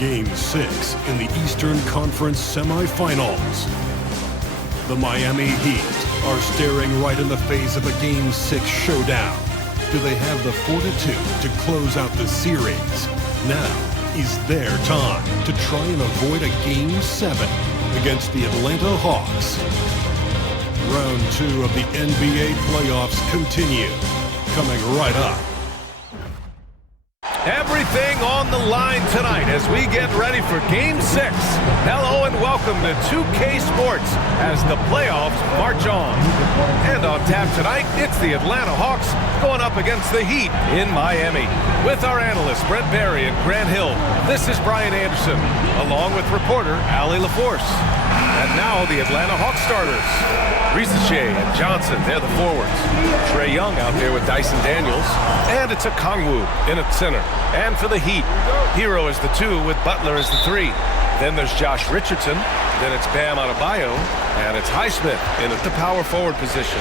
Game 6 in the Eastern Conference semifinals. The Miami Heat are staring right in the face of a Game 6 showdown. Do they have the fortitude to close out the series? Now is their time to try and avoid a Game 7 against the Atlanta Hawks. Round 2 of the NBA playoffs continue, coming right up. Everything on the line tonight as we get ready for Game 6. Hello and welcome to 2K Sports as the playoffs march on. And on tap tonight, it's the Atlanta Hawks going up against the Heat in Miami. With our analysts Brent Barry and Grant Hill, this is Brian Anderson, along with reporter Allie LaForce. And now the Atlanta Hawks starters. Risache and Johnson, they're the forwards. Trae Young out there with Dyson Daniels. And it's a Kongwu in at center. And for the Heat, Hero is the 2 with Butler as the 3. Then there's Josh Richardson. Then it's Bam Adebayo. And it's Naismith in at the power forward position.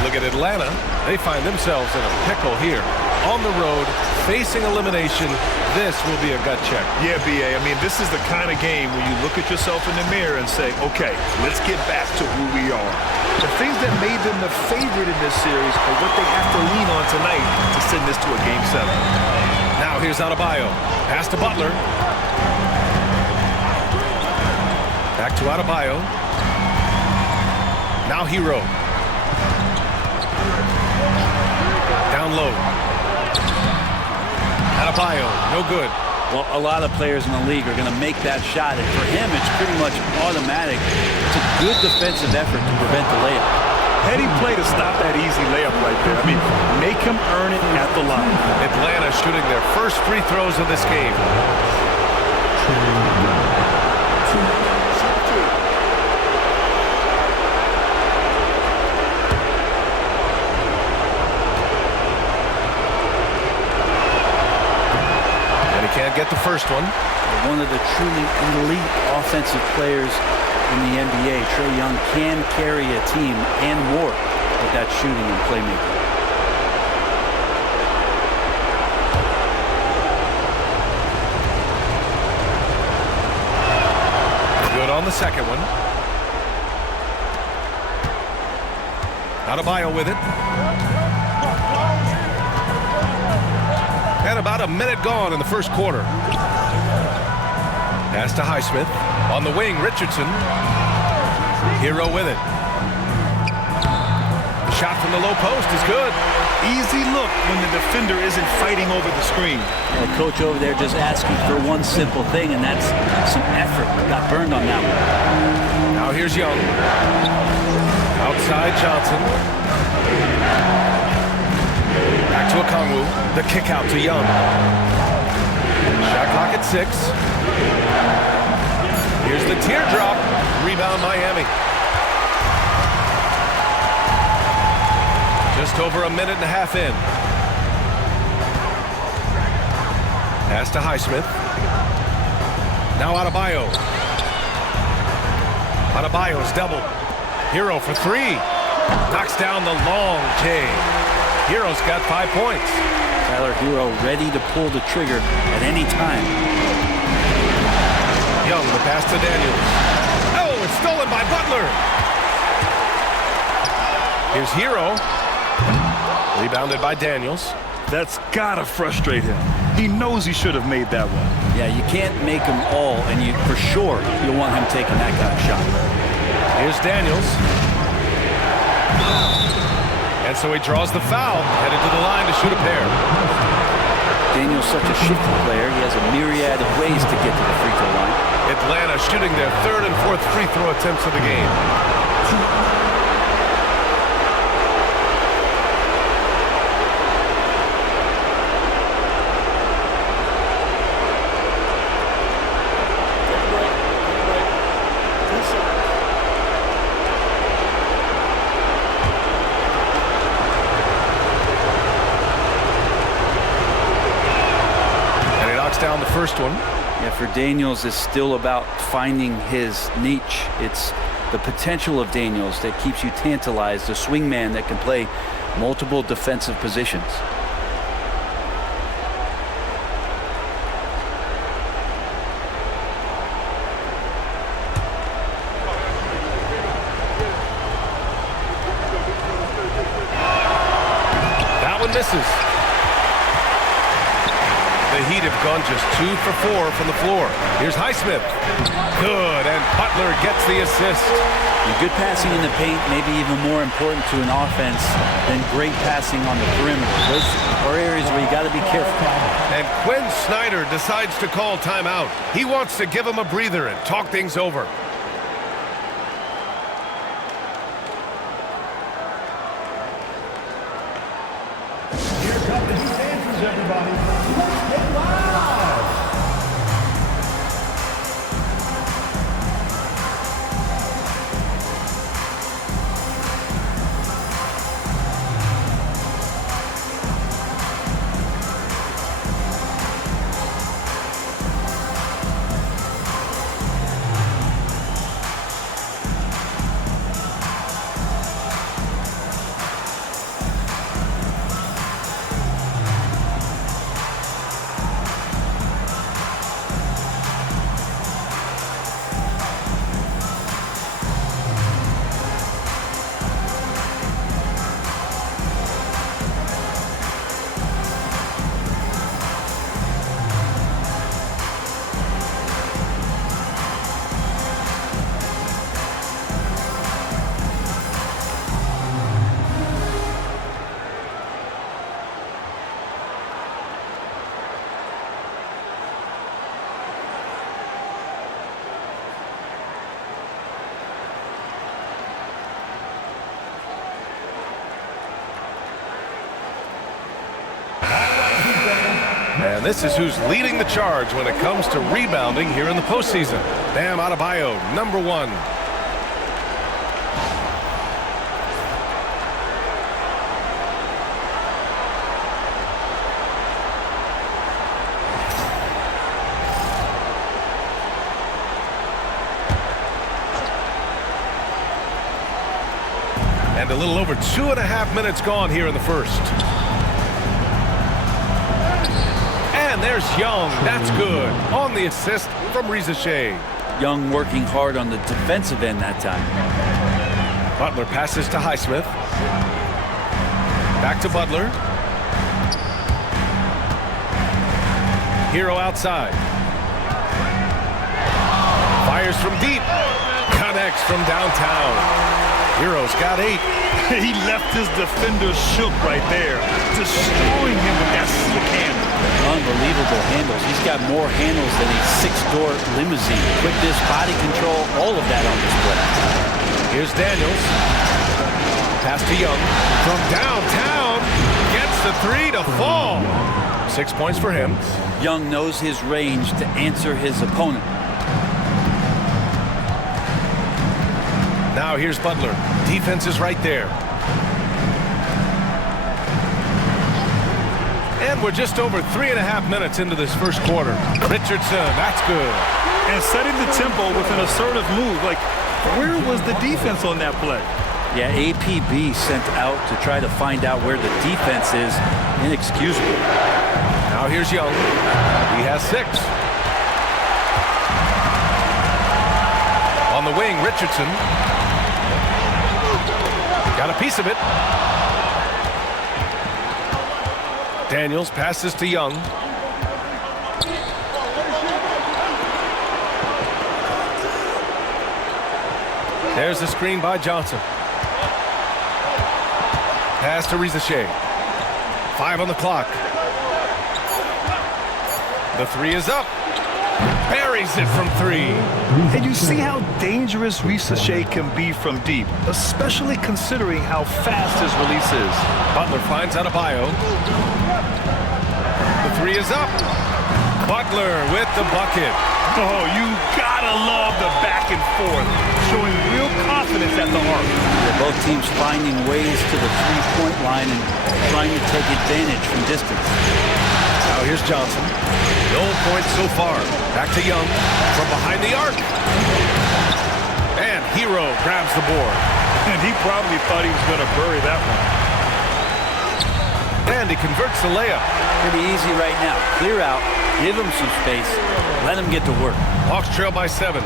You look at Atlanta, they find themselves in a pickle here. On the road, facing elimination, this will be a gut check. Yeah, B.A. I mean, this is the kind of game where you look at yourself in the mirror and say, okay, let's get back to who we are. The things that made them the favorite in this series are what they have to lean on tonight to send this to a Game 7. Now here's Adebayo. Pass to Butler. Back to Adebayo. Now Hero. Down low. Adebayo, no good. Well, a lot of players in the league are going to make that shot, and for him, it's pretty much automatic. It's a good defensive effort to prevent the layup. Heady play to stop that easy layup right there. I mean, make him earn it at the line. Atlanta shooting their first free throws of this game. Can't get the first one. One of the truly elite offensive players in the NBA, Trae Young, can carry a team and more with that shooting and playmaking. Good on the second one. Adebayo with it. And about a minute gone in the first quarter. Pass to Naismith. On the wing, Richardson. Hero with it. The shot from the low post is good. Easy look when the defender isn't fighting over the screen. The coach over there just asking for one simple thing, and that's some effort. Got burned on that one. Now here's Young. Outside Johnson. Back to Kongwu. The kick out to Young. Shot clock at 6. Here's the teardrop. Rebound Miami. Just over a minute and a half in. Pass to Naismith. Now Adebayo. Adebayo's double. Hero for 3. Knocks down the long J. Hero's got 5 points. Tyler Hero ready to pull the trigger at any time. Young, the pass to Daniels. Oh, it's stolen by Butler. Here's Hero. Rebounded by Daniels. That's gotta frustrate him. He knows he should have made that one. Yeah, you can't make them all, and you for sure you'll want him taking that kind of shot. Here's Daniels. And so he draws the foul, headed to the line to shoot a pair. Daniel's such a shifty player. He has a myriad of ways to get to the free throw line. Atlanta shooting their 3rd and 4th free throw attempts of the game. Down the first one. Yeah, for Daniels, it's still about finding his niche. It's the potential of Daniels that keeps you tantalized, a swingman that can play multiple defensive positions. one misses. The Heat have gone just 2 for 4 from the floor. Here's Naismith. Good, and Butler gets the assist. And good passing in the paint may be even more important to an offense than great passing on the perimeter. Those are areas where you got to be careful. And Quinn Snyder decides to call timeout. He wants to give him a breather and talk things over. Here come the new dancers, everybody. Let's get live. And this is who's leading the charge when it comes to rebounding here in the postseason. Bam Adebayo, number 1. And a little over 2.5 minutes gone here in the first. And there's Young. That's good. On the assist from Shea. Young working hard on the defensive end that time. Butler passes to Naismith. Back to Butler. Hero outside. Fires from deep. Connects from downtown. Hero's got 8. He left his defender shook right there, destroying him with that slick handle. Unbelievable handles. He's got more handles than a 6-door limousine. Quickness, body control, all of that on display. Here's Daniels. Pass to Young. From downtown. Gets the 3 to fall. 6 points for him. Young knows his range to answer his opponent. Now here's Butler. Defense is right there. And we're just over 3.5 minutes into this first quarter. Richardson, that's good. And setting the tempo with an assertive move. Like, where was the defense on that play? Yeah, APB sent out to try to find out where the defense is. Inexcusable. Now here's Young. He has 6. On the wing, Richardson. Got a piece of it. Daniels passes to Young. There's the screen by Johnson. Pass to Shea. 5 on the clock. The 3 is up. Buries it from 3. And you see how dangerous Shea can be from deep, especially considering how fast his release is. Butler finds Adebayo. The 3 is up. Butler with the bucket. Oh, you gotta love the back and forth, showing real confidence at the arc. Both teams finding ways to the 3-point line and trying to take advantage from distance. Now here's Johnson. No points so far. Back to Young from behind the arc. And Hero grabs the board. And he probably thought he was going to bury that one. And he converts the layup. Pretty easy right now. Clear out, give him some space, let him get to work. Hawks trail by 7.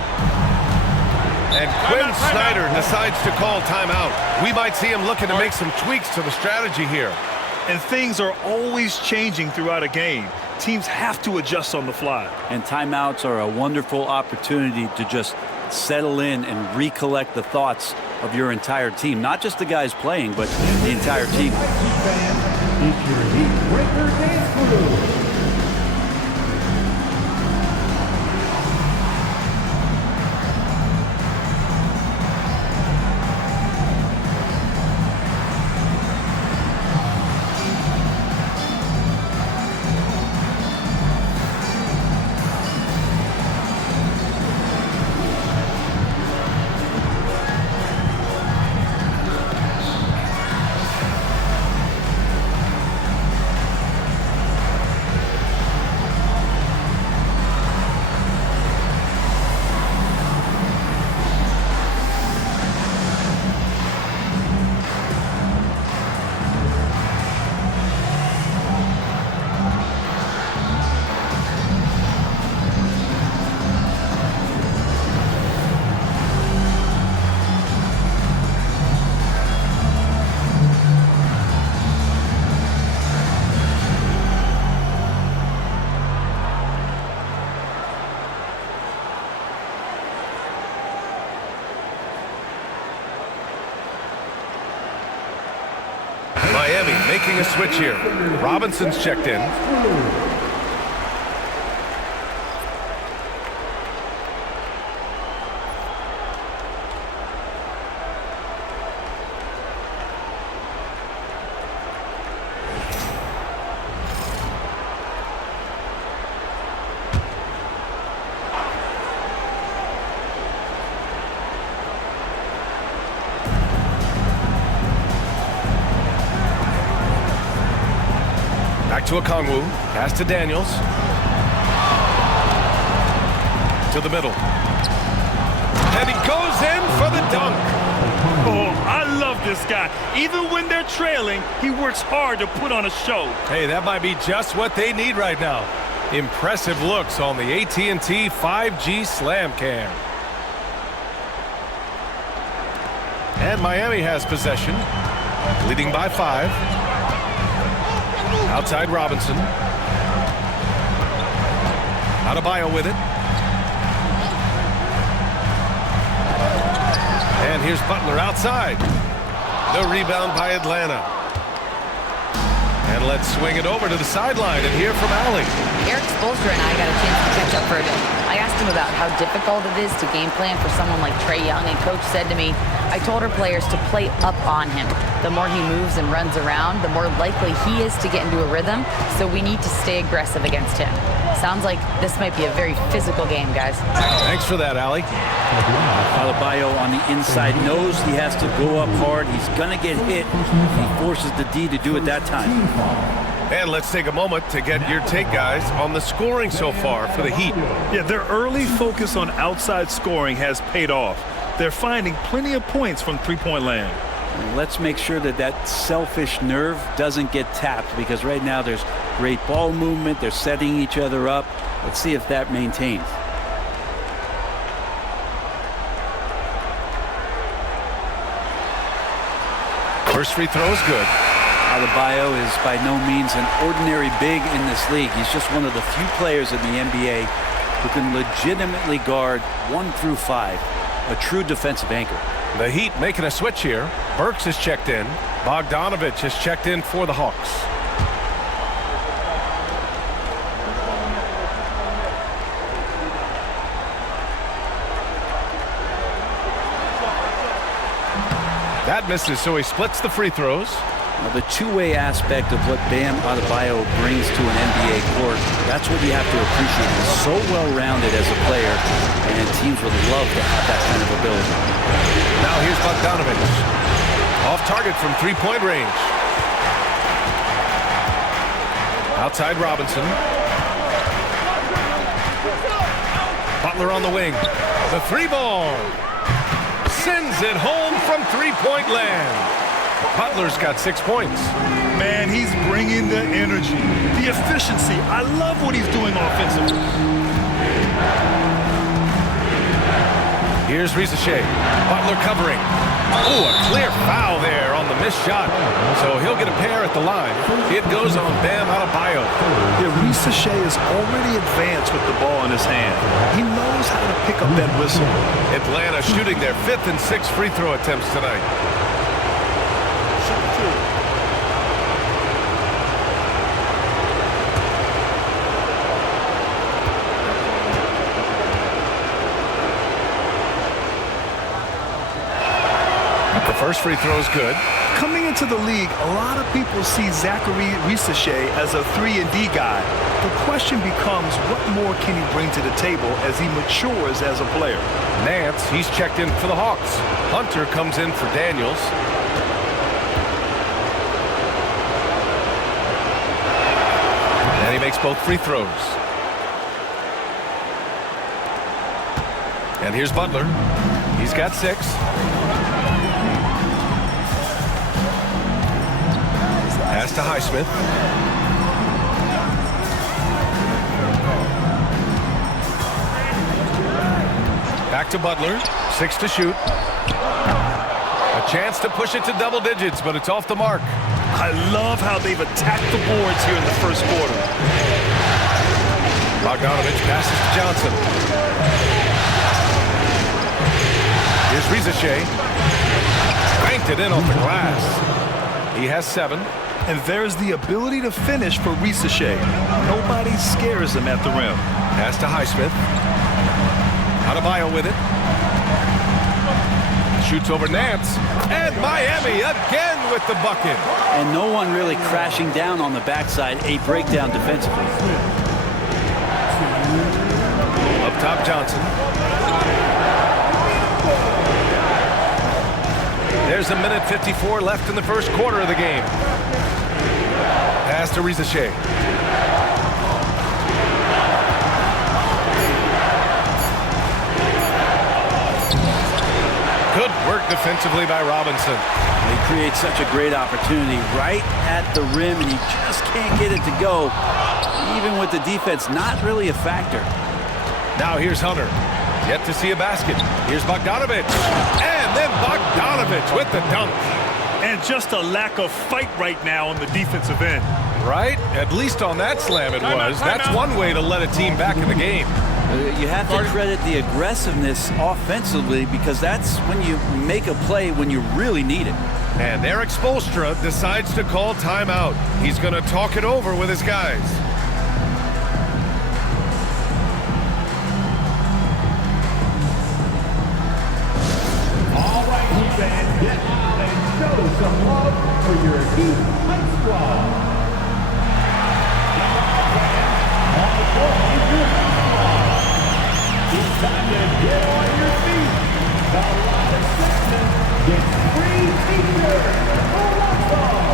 And Quinn Snyder decides to call timeout. We might see him looking to make some tweaks to the strategy here. And things are always changing throughout a game. Teams have to adjust on the fly. And timeouts are a wonderful opportunity to just settle in and recollect the thoughts of your entire team. Not just the guys playing, but the entire team. It's your Heat Breaker Dance Crew. Miami making a switch here. Robinson's checked in. Back to Okongwu, pass to Daniels. To the middle. And he goes in for the dunk. Oh, I love this guy. Even when they're trailing, he works hard to put on a show. Hey, that might be just what they need right now. Impressive looks on the AT&T 5G Slam Cam. And Miami has possession, leading by 5. Outside Robinson. Adebayo with it. And here's Butler outside. The rebound by Atlanta. And let's swing it over to the sideline and hear from Allie. Eric Spoelstra and I got a chance to catch up for a bit. I asked him about how difficult it is to game plan for someone like Trae Young, and Coach said to me, I told our players to play up on him. The more he moves and runs around, the more likely he is to get into a rhythm, so we need to stay aggressive against him. Sounds like this might be a very physical game, guys. Thanks for that, Allie. Adebayo on the inside knows he has to go up hard. He's going to get hit. He forces the D to do it that time. And let's take a moment to get your take, guys, on the scoring so far for the Heat. Yeah, their early focus on outside scoring has paid off. They're finding plenty of points from three-point land. Let's make sure that that selfish nerve doesn't get tapped, because right now there's great ball movement. They're setting each other up. Let's see if that maintains. First free throw is good. Adebayo is by no means an ordinary big in this league. He's just one of the few players in the NBA who can legitimately guard 1 through 5, a true defensive anchor. The Heat making a switch here. Burks is checked in. Bogdanovich is checked in for the Hawks. That misses, so he splits the free throws. Now, the two-way aspect of what Bam Adebayo brings to an NBA court, that's what you have to appreciate. He's so well-rounded as a player, and teams would love to have that kind of ability. Now here's Bogdanovich. Off target from three-point range. Outside Robinson. Butler on the wing. The three ball. Sends it home from three-point land. Butler's got 6 points. Man, he's bringing the energy, the efficiency. I love what he's doing offensively. Here's Rizachet. Butler covering. Oh, a clear foul there on the missed shot. So he'll get a pair of at the line. It goes on Bam Adebayo. Yeah, Shea is already advanced with the ball in his hand. He knows how to pick up that whistle. Atlanta shooting their 5th and 6th free throw attempts tonight. The first free throw is good. Coming into the league, a lot of people see Zachary Shea as a 3-and-D guy. The question becomes, what more can he bring to the table as he matures as a player? Nance, he's checked in for the Hawks. Hunter comes in for Daniels. And he makes both free throws. And here's Butler. He's got 6. Pass to Naismith. Back to Butler. 6 to shoot. A chance to push it to double digits, but it's off the mark. I love how they've attacked the boards here in the first quarter. Bogdanovich passes to Johnson. Here's Shea. Banked it in off the glass. He has 7. And there's the ability to finish for Shea. Nobody scares him at the rim. Pass to Naismith. Adebayo with it. Shoots over Nance. And Miami again with the bucket. And no one really crashing down on the backside. A breakdown defensively. Up top, Johnson. There's a minute 54 left in the first quarter of the game. Pass to Shea. Good work defensively by Robinson. He creates such a great opportunity right at the rim, and he just can't get it to go. Even with the defense not really a factor. Now here's Hunter. Yet to see a basket. Here's Bogdanovich. And then Bogdanovich with the dunk. And just a lack of fight right now on the defensive end. Right? At least on that slam it was. That's one way to let a team back in the game. You have to credit the aggressiveness offensively, because that's when you make a play when you really need it. And Eric Spoelstra decides to call timeout. He's going to talk it over with his guys. All right, Heat fans, get out and show some love for your Heat High Squad. On the floor is your High Squad. It's time to get on your feet. The line of Sexton gets free t-shirts for one ball.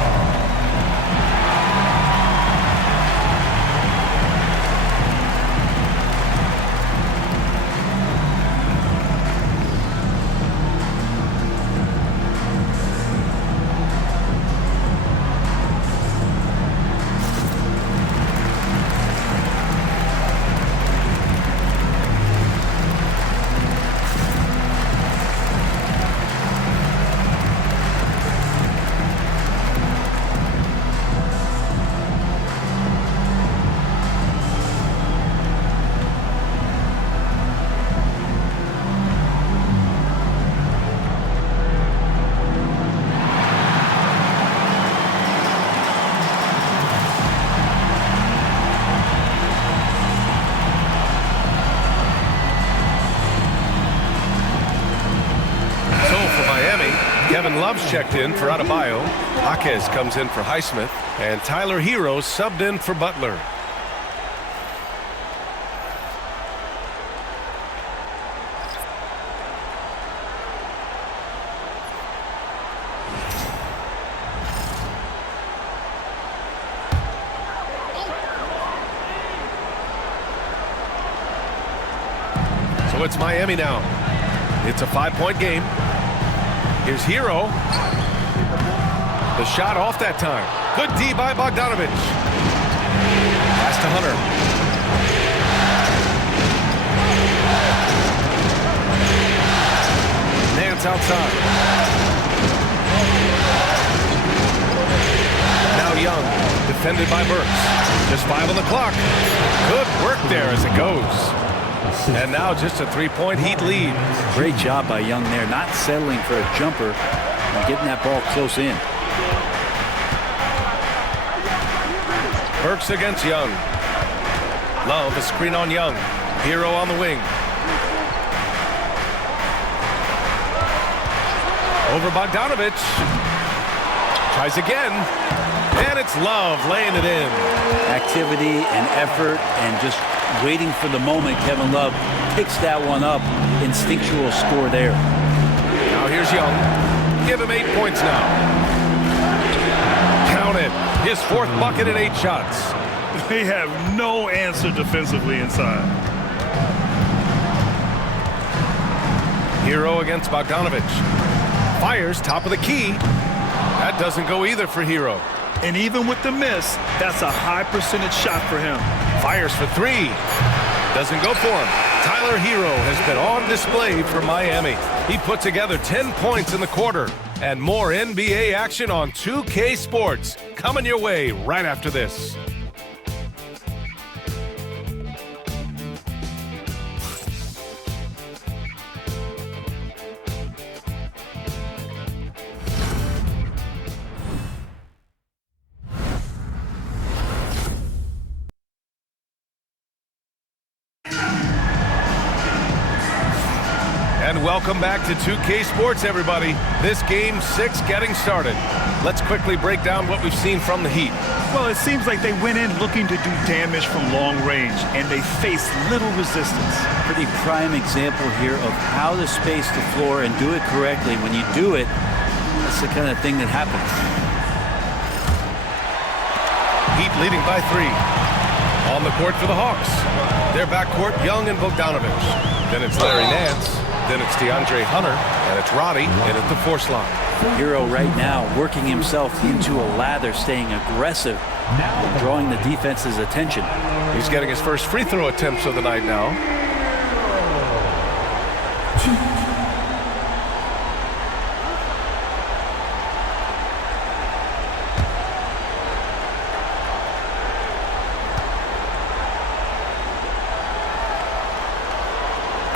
Love's checked in for Adebayo. Jaquez comes in for Naismith. And Tyler Hero subbed in for Butler. So it's Miami now. It's a 5-point game. Here's Hero. The shot off that time. Good D by Bogdanovich. Pass to Hunter. Nance outside. Now defended by Burks. Just 5 on the clock. Good work there as it goes. And now just a 3-point Heat lead. Great job by Young there, not settling for a jumper and getting that ball close in. Burks against Young. Love, a screen on Young. Hero on the wing. Over Bogdanovich. Tries again. And it's Love laying it in. Activity and effort and just waiting for the moment. Kevin Love picks that one up. Instinctual score there. Now here's Young. Give him 8 points now. Count it. His 4th bucket in 8 shots. They have no answer defensively inside. Hero against Bogdanovich. Fires top of the key. That doesn't go either for Hero. And even with the miss, that's a high percentage shot for him. Fires for 3. Doesn't go for him. Tyler Hero has been on display for Miami. He put together 10 points in the quarter. And more NBA action on 2K Sports. Coming your way right after this. And welcome back to 2K Sports, everybody. This Game 6 getting started. Let's quickly break down what we've seen from the Heat. Well, it seems like they went in looking to do damage from long range, and they faced little resistance. Pretty prime example here of how to space the floor and do it correctly. When you do it, that's the kind of thing that happens. Heat leading by 3. On the court for the Hawks. Their backcourt, Young and Bogdanovich. Then it's Larry Nance. Then it's DeAndre Hunter, and it's Roddy in at the 4 slot. Hero right now working himself into a lather, staying aggressive, drawing the defense's attention. He's getting his first free throw attempts of the night now.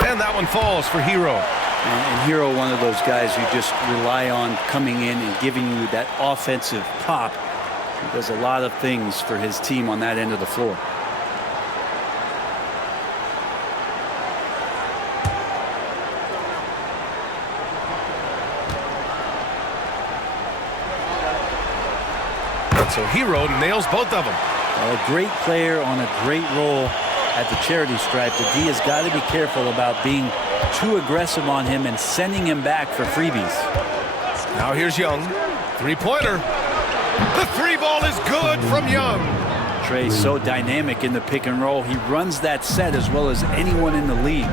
And that one falls for Hero. And Hero, one of those guys you just rely on coming in and giving you that offensive pop. He does a lot of things for his team on that end of the floor. And so Hero nails both of them. A great player on a great role at the charity stripe. The D has got to be careful about being too aggressive on him and sending him back for freebies. Now here's Young. 3-pointer. The 3 ball is good from Young. Trey's so dynamic in the pick and roll. He runs that set as well as anyone in the league.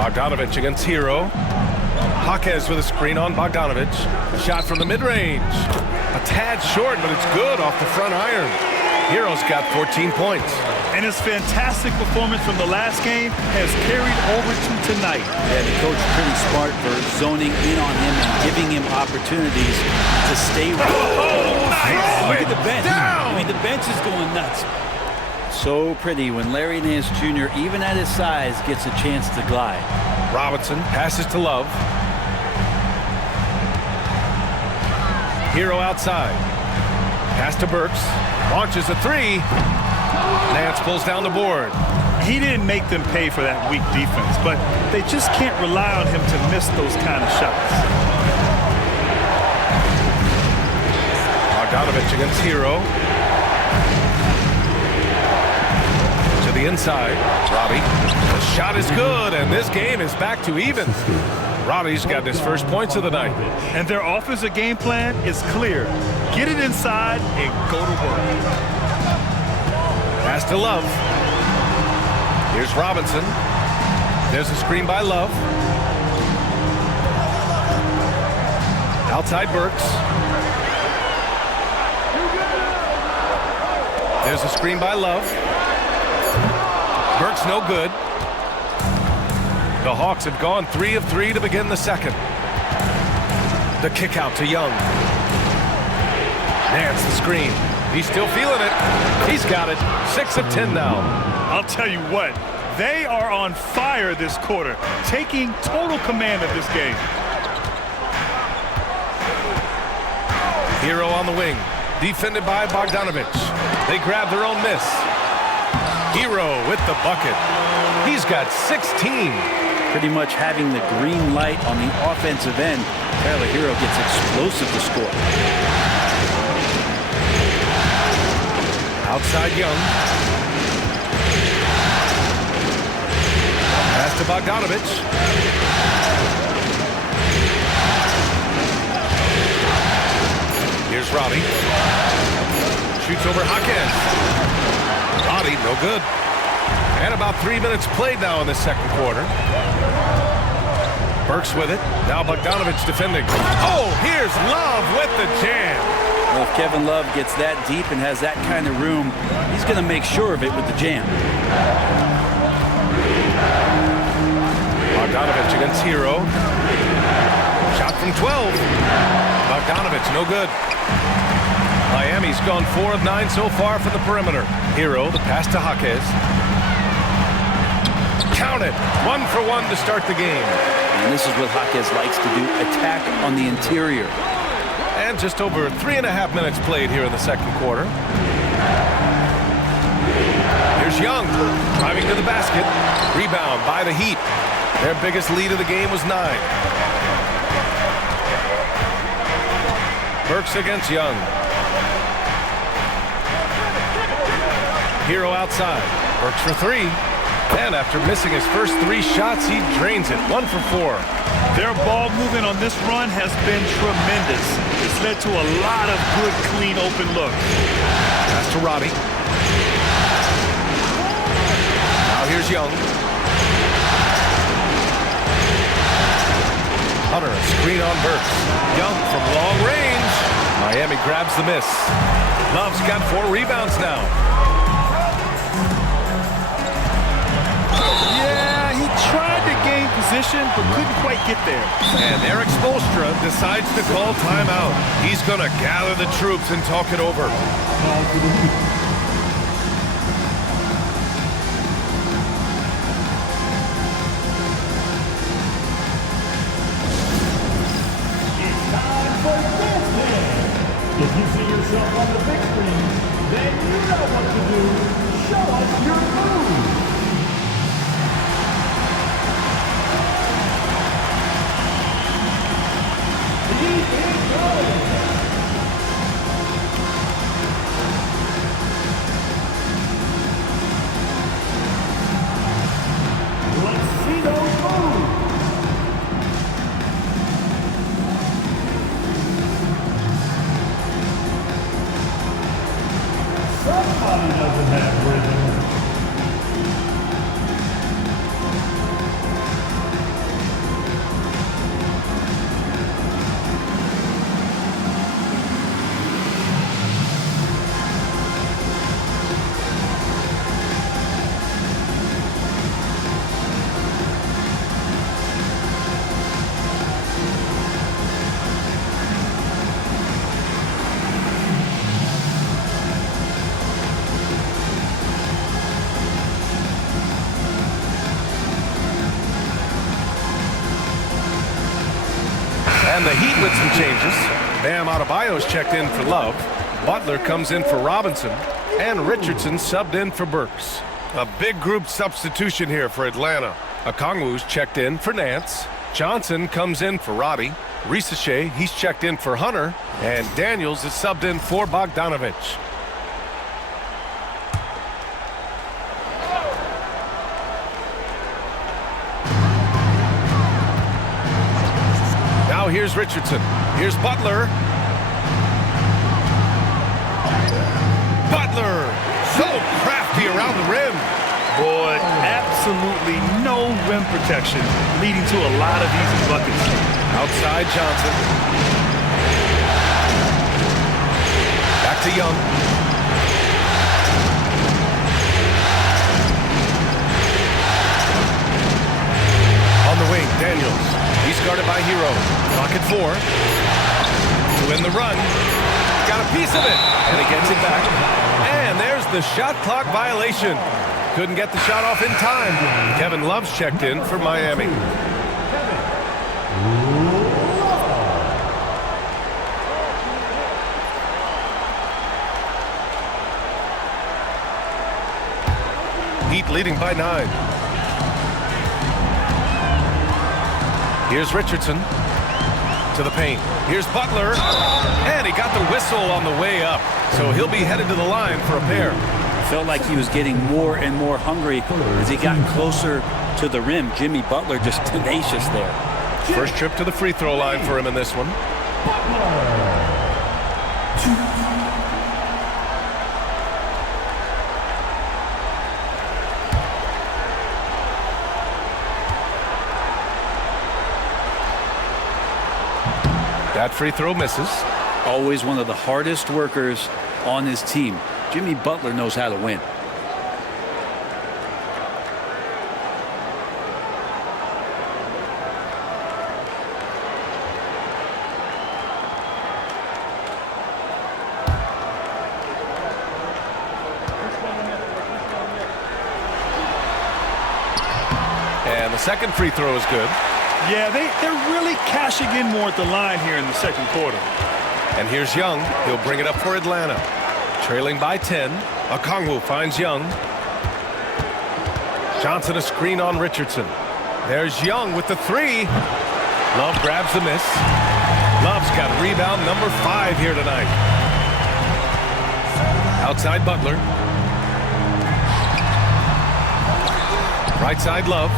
Bogdanovich against Hero. Jaquez with a screen on Bogdanovich. A shot from the mid-range. A tad short, but it's good off the front iron. Hero's got 14 points. And his fantastic performance from the last game has carried over to tonight. Yeah, the coach pretty smart for zoning in on him and giving him opportunities to stay right. Nice. Look at the bench. Down. I mean, the bench is going nuts. So pretty when Larry Nance Jr., even at his size, gets a chance to glide. Robinson passes to Love. Hero outside. Pass to Burks. Launches a 3. Nance pulls down the board. He didn't make them pay for that weak defense, but they just can't rely on him to miss those kind of shots. Bogdanovich against Hero. To the inside. Robbie. The shot is good, and this game is back to even. Robbie's got his first points of the night. And their offensive game plan is clear. Get it inside and go to work. Pass to Love. Here's Robinson. There's a screen by Love. Outside Burks. There's a screen by Love. Burks no good. The Hawks have gone 3 of 3 to begin the second. The kick out to Young. Nance the screen. He's still feeling it. He's got it. 6 of 10 now. I'll tell you what, they are on fire this quarter, taking total command of this game. Hero on the wing, defended by Bogdanovich. They grab their own miss. Hero with the bucket. He's got 16. Pretty much having the green light on the offensive end. Tyler Hero gets explosive to score. Outside Young. Pass to Bogdanovich. Here's Roddy. Shoots over Jaquez. Roddy, no good. And about 3 minutes played now in the second quarter. Burks with it. Now Bogdanovich defending. Oh, here's Love with the jam. Well, if Kevin Love gets that deep and has that kind of room, he's going to make sure of it with the jam. Bogdanovich against Hero. Shot from 12. Bogdanovich, no good. Miami's gone 4 of 9 so far from the perimeter. Hero, the pass to Jaquez. Count it. 1 for 1 to start the game. And this is what Jaquez likes to do, attack on the interior. And just over 3.5 minutes played here in the second quarter. Here's Young, driving to the basket. Rebound by the Heat. Their biggest lead of the game was 9. Burks against Young. Hero outside. Burks for 3. And after missing his first 3 shots, he drains it. 1 for 4. Their ball movement on this run has been tremendous. It's led to a lot of good, clean, open looks. Pass to Roddy. Now here's Young. Hunter, a screen on Burks. Young from long range. Miami grabs the miss. Love's got 4 rebounds now. Yeah, he tried to gain position, but couldn't quite get there. And Eric Spoelstra decides to call timeout. He's going to gather the troops and talk it over. It's time for Dance Dance. If you see yourself on the big screen, then you know what to do. Show us your move. Let's see those moves. Somebody doesn't have rhythm. And the Heat with some changes. Bam Adebayo's checked in for Love. Butler comes in for Robinson. And Richardson subbed in for Burks. A big group substitution here for Atlanta. Okongwu's checked in for Nance. Johnson comes in for Roddy. Risache, he's checked in for Hunter. And Daniels is subbed in for Bogdanovich. Now here's Richardson. Here's Butler. Butler, so crafty around the rim. Boy, absolutely no rim protection, leading to a lot of easy buckets. Outside Johnson. Back to Young. On the wing, Daniels. He's guarded by Hero. Pocket 4. To win the run. Got to piece of it, and he gets it back. And there's the shot clock violation. Couldn't get the shot off in time. Kevin Love's checked in for Miami. Heat leading by 9. Here's Richardson to the paint. Here's Butler, and he got the whistle on the way up, so he'll be headed to the line for a pair. Felt like he was getting more and more hungry as he got closer to the rim. Jimmy Butler just tenacious there. First trip to the free throw line for him in this one. That free throw misses. Always one of the hardest workers on his team. Jimmy Butler knows how to win. And the second free throw is good. Yeah, they're really cashing in more at the line here in the second quarter. And here's Young. He'll bring it up for Atlanta. Trailing by 10. Okongwu finds Young. Johnson a screen on Richardson. There's Young with the 3. Love grabs the miss. Love's got rebound number 5 here tonight. Outside Butler. Right side Love.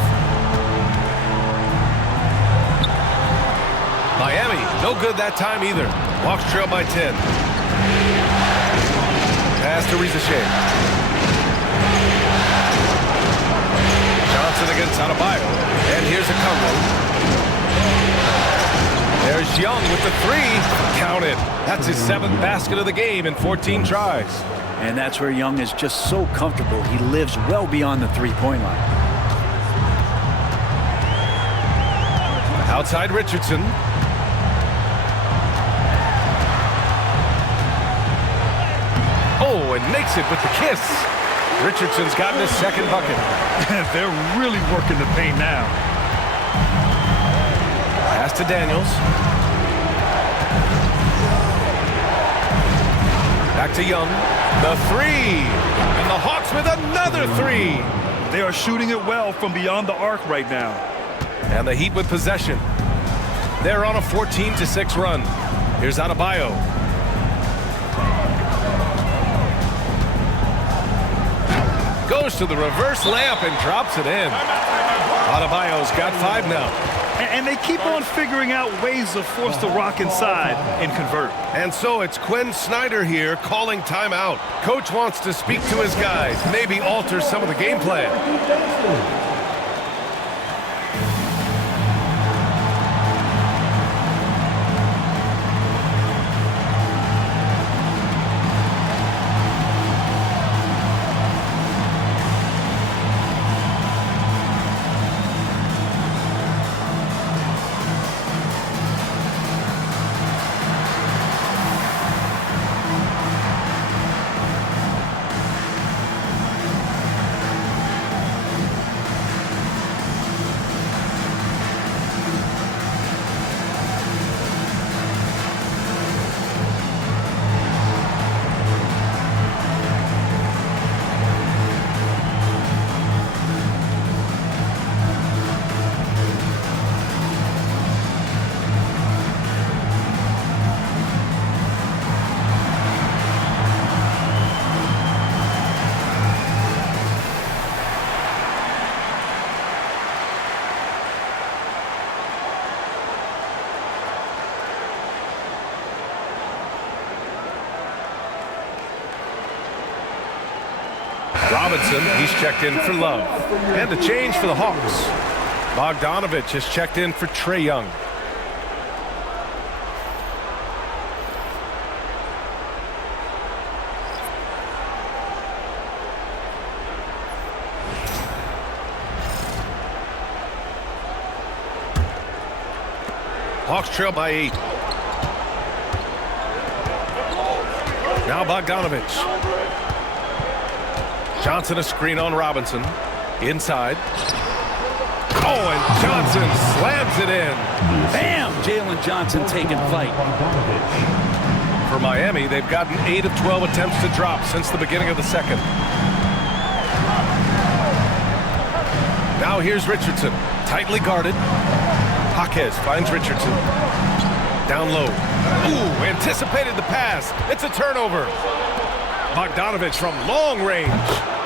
Miami, no good that time either. Hawks trail by 10. Pass to Rizachet. Johnson against Adebayo. And here's a combo. There's Young with the 3. Count it. That's his 7th basket of the game in 14 tries. And that's where Young is just so comfortable. He lives well beyond the three-point line. Outside Richardson. Oh, and makes it with the kiss. Richardson's gotten his second bucket. They're really working the paint now. Pass to Daniels. Back to Young. The 3. And the Hawks with another 3. They are shooting it well from beyond the arc right now. And the Heat with possession. They're on a 14-6 run. Here's Adebayo. Goes to the reverse layup and drops it in. Adebayo's got 5 now. And they keep on figuring out ways to force the Rock inside and convert. And so it's Quinn Snyder here calling timeout. Coach wants to speak to his guys, maybe alter some of the game plan. Robinson, he's checked in for Love. And a change for the Hawks. Bogdanovich has checked in for Trae Young. Hawks trail by 8. Now Bogdanovich. Johnson a screen on Robinson. Inside. Oh, and Johnson slams it in. Bam! Jalen Johnson taking flight. For Miami, they've gotten 8 of 12 attempts to drop since the beginning of the second. Now here's Richardson, tightly guarded. Jaquez finds Richardson. Down low. Ooh, anticipated the pass. It's a turnover. Bogdanovich from long range.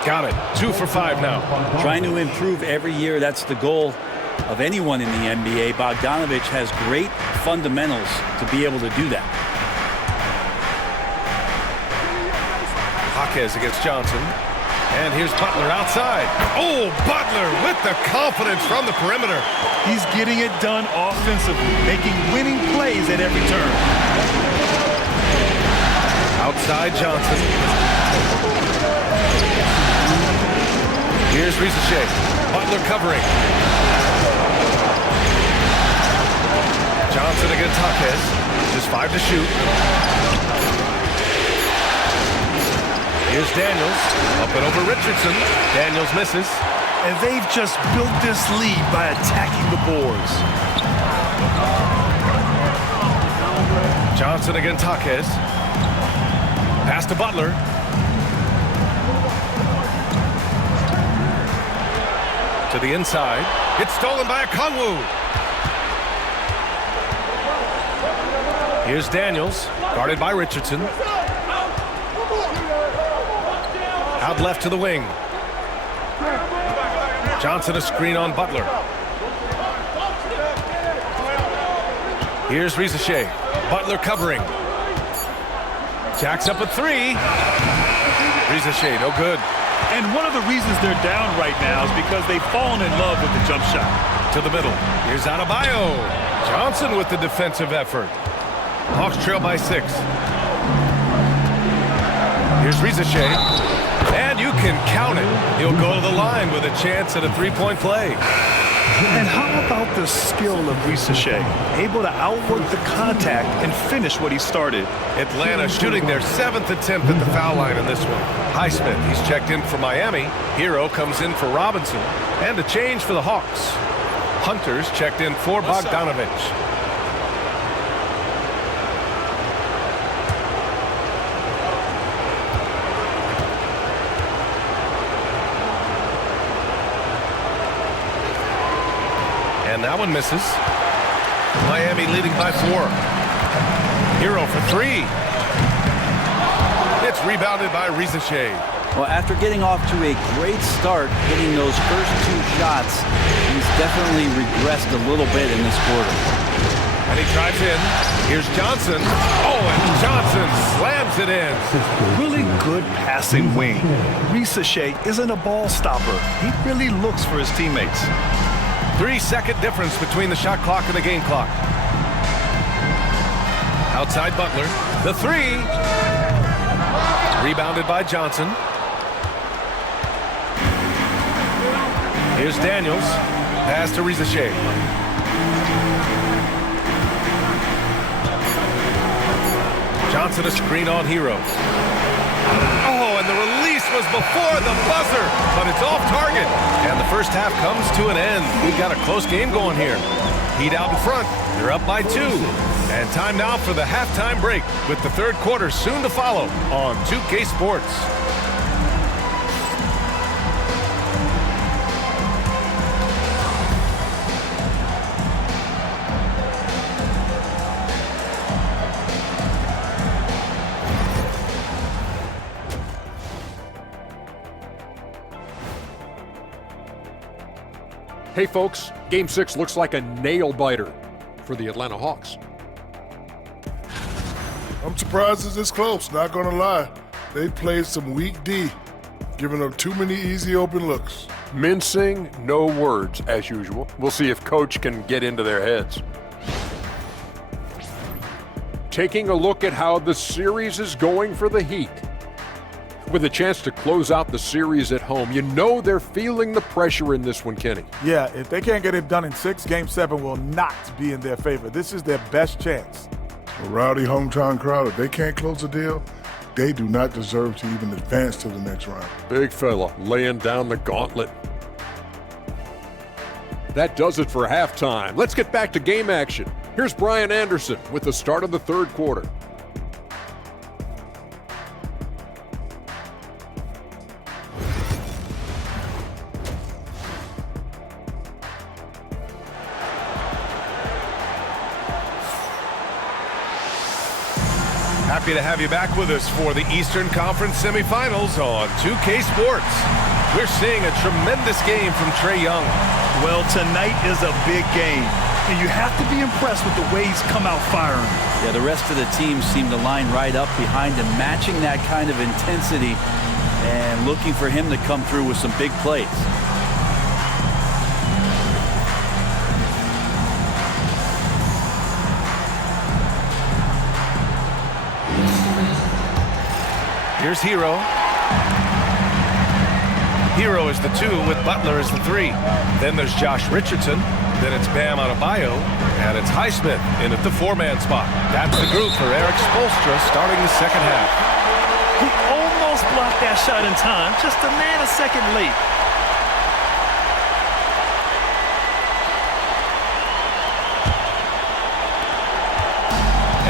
Got it. 2 for 5 now. Trying to improve every year. That's the goal of anyone in the NBA. Bogdanovich has great fundamentals to be able to do that. Jaquez against Johnson. And here's Butler outside. Oh, Butler with the confidence from the perimeter. He's getting it done offensively, making winning plays at every turn. Outside Johnson. Here's Rizichet. Butler covering. Johnson against Jaquez. Just 5 to shoot. Here's Daniels. Up and over Richardson. Daniels misses. And they've just built this lead by attacking the boards. Johnson against Jaquez. Pass to Butler. To the inside. It's stolen by Okongwu. Here's Daniels. Guarded by Richardson. Out left to the wing. Johnson a screen on Butler. Here's Rizichet. Butler covering. Jacks up a 3. Rizichet, no good. And one of the reasons they're down right now is because they've fallen in love with the jump shot. To the middle. Here's Adebayo. Johnson with the defensive effort. Hawks trail by 6. Here's Rizichet. And you can count it. He'll go to the line with a chance at a 3-point play. And how about the skill of Rizichet? Able to outwork the contact and finish what he started. Atlanta shooting their 7th attempt at the foul line in this one. Naismith, he's checked in for Miami. Hero comes in for Robinson. And a change for the Hawks. Hunter's checked in for Bogdanovich. And that one misses. Miami leading by 4. Hero for 3. It's rebounded by Rizichet. Well, after getting off to a great start, hitting those first 2 shots, he's definitely regressed a little bit in this quarter. And he drives in. Here's Johnson. Oh, and Johnson slams it in. Really good passing wing. Rizichet isn't a ball stopper. He really looks for his teammates. 3-second difference between the shot clock and the game clock. Outside Butler. The 3. Rebounded by Johnson. Here's Daniels. Pass to Rizichet. Johnson a screen on Hero. Oh, and the release was before the buzzer, but it's off target. And the first half comes to an end. We've got a close game going here. Heat out in front. They're up by 2. And time now for the halftime break with the third quarter soon to follow on 2K Sports. Hey folks, Game 6 looks like a nail-biter for the Atlanta Hawks. I'm surprised it's this close, not gonna lie. They played some weak D, giving up too many easy open looks. Mincing, no words, as usual. We'll see if Coach can get into their heads. Taking a look at how the series is going for the Heat. With a chance to close out the series at home, you know they're feeling the pressure in this one, Kenny. Yeah, if they can't get it done in 6, Game 7 will not be in their favor. This is their best chance. A rowdy hometown crowd, if they can't close the deal, they do not deserve to even advance to the next round. Big fella laying down the gauntlet. That does it for halftime. Let's get back to game action. Here's Brian Anderson with the start of the third quarter. Happy to have you back with us for the Eastern Conference semifinals on 2K Sports. We're seeing a tremendous game from Trae Young. Well, tonight is a big game, and you have to be impressed with the way he's come out firing. Yeah, the rest of the team seem to line right up behind him, matching that kind of intensity and looking for him to come through with some big plays. Here's Hero. Hero is the 2 with Butler as the 3. Then there's Josh Richardson. Then it's Bam Adebayo. And it's Naismith in at the 4-man spot. That's the group for Eric Spoelstra starting the second half. He almost blocked that shot in time, just a nanosecond late.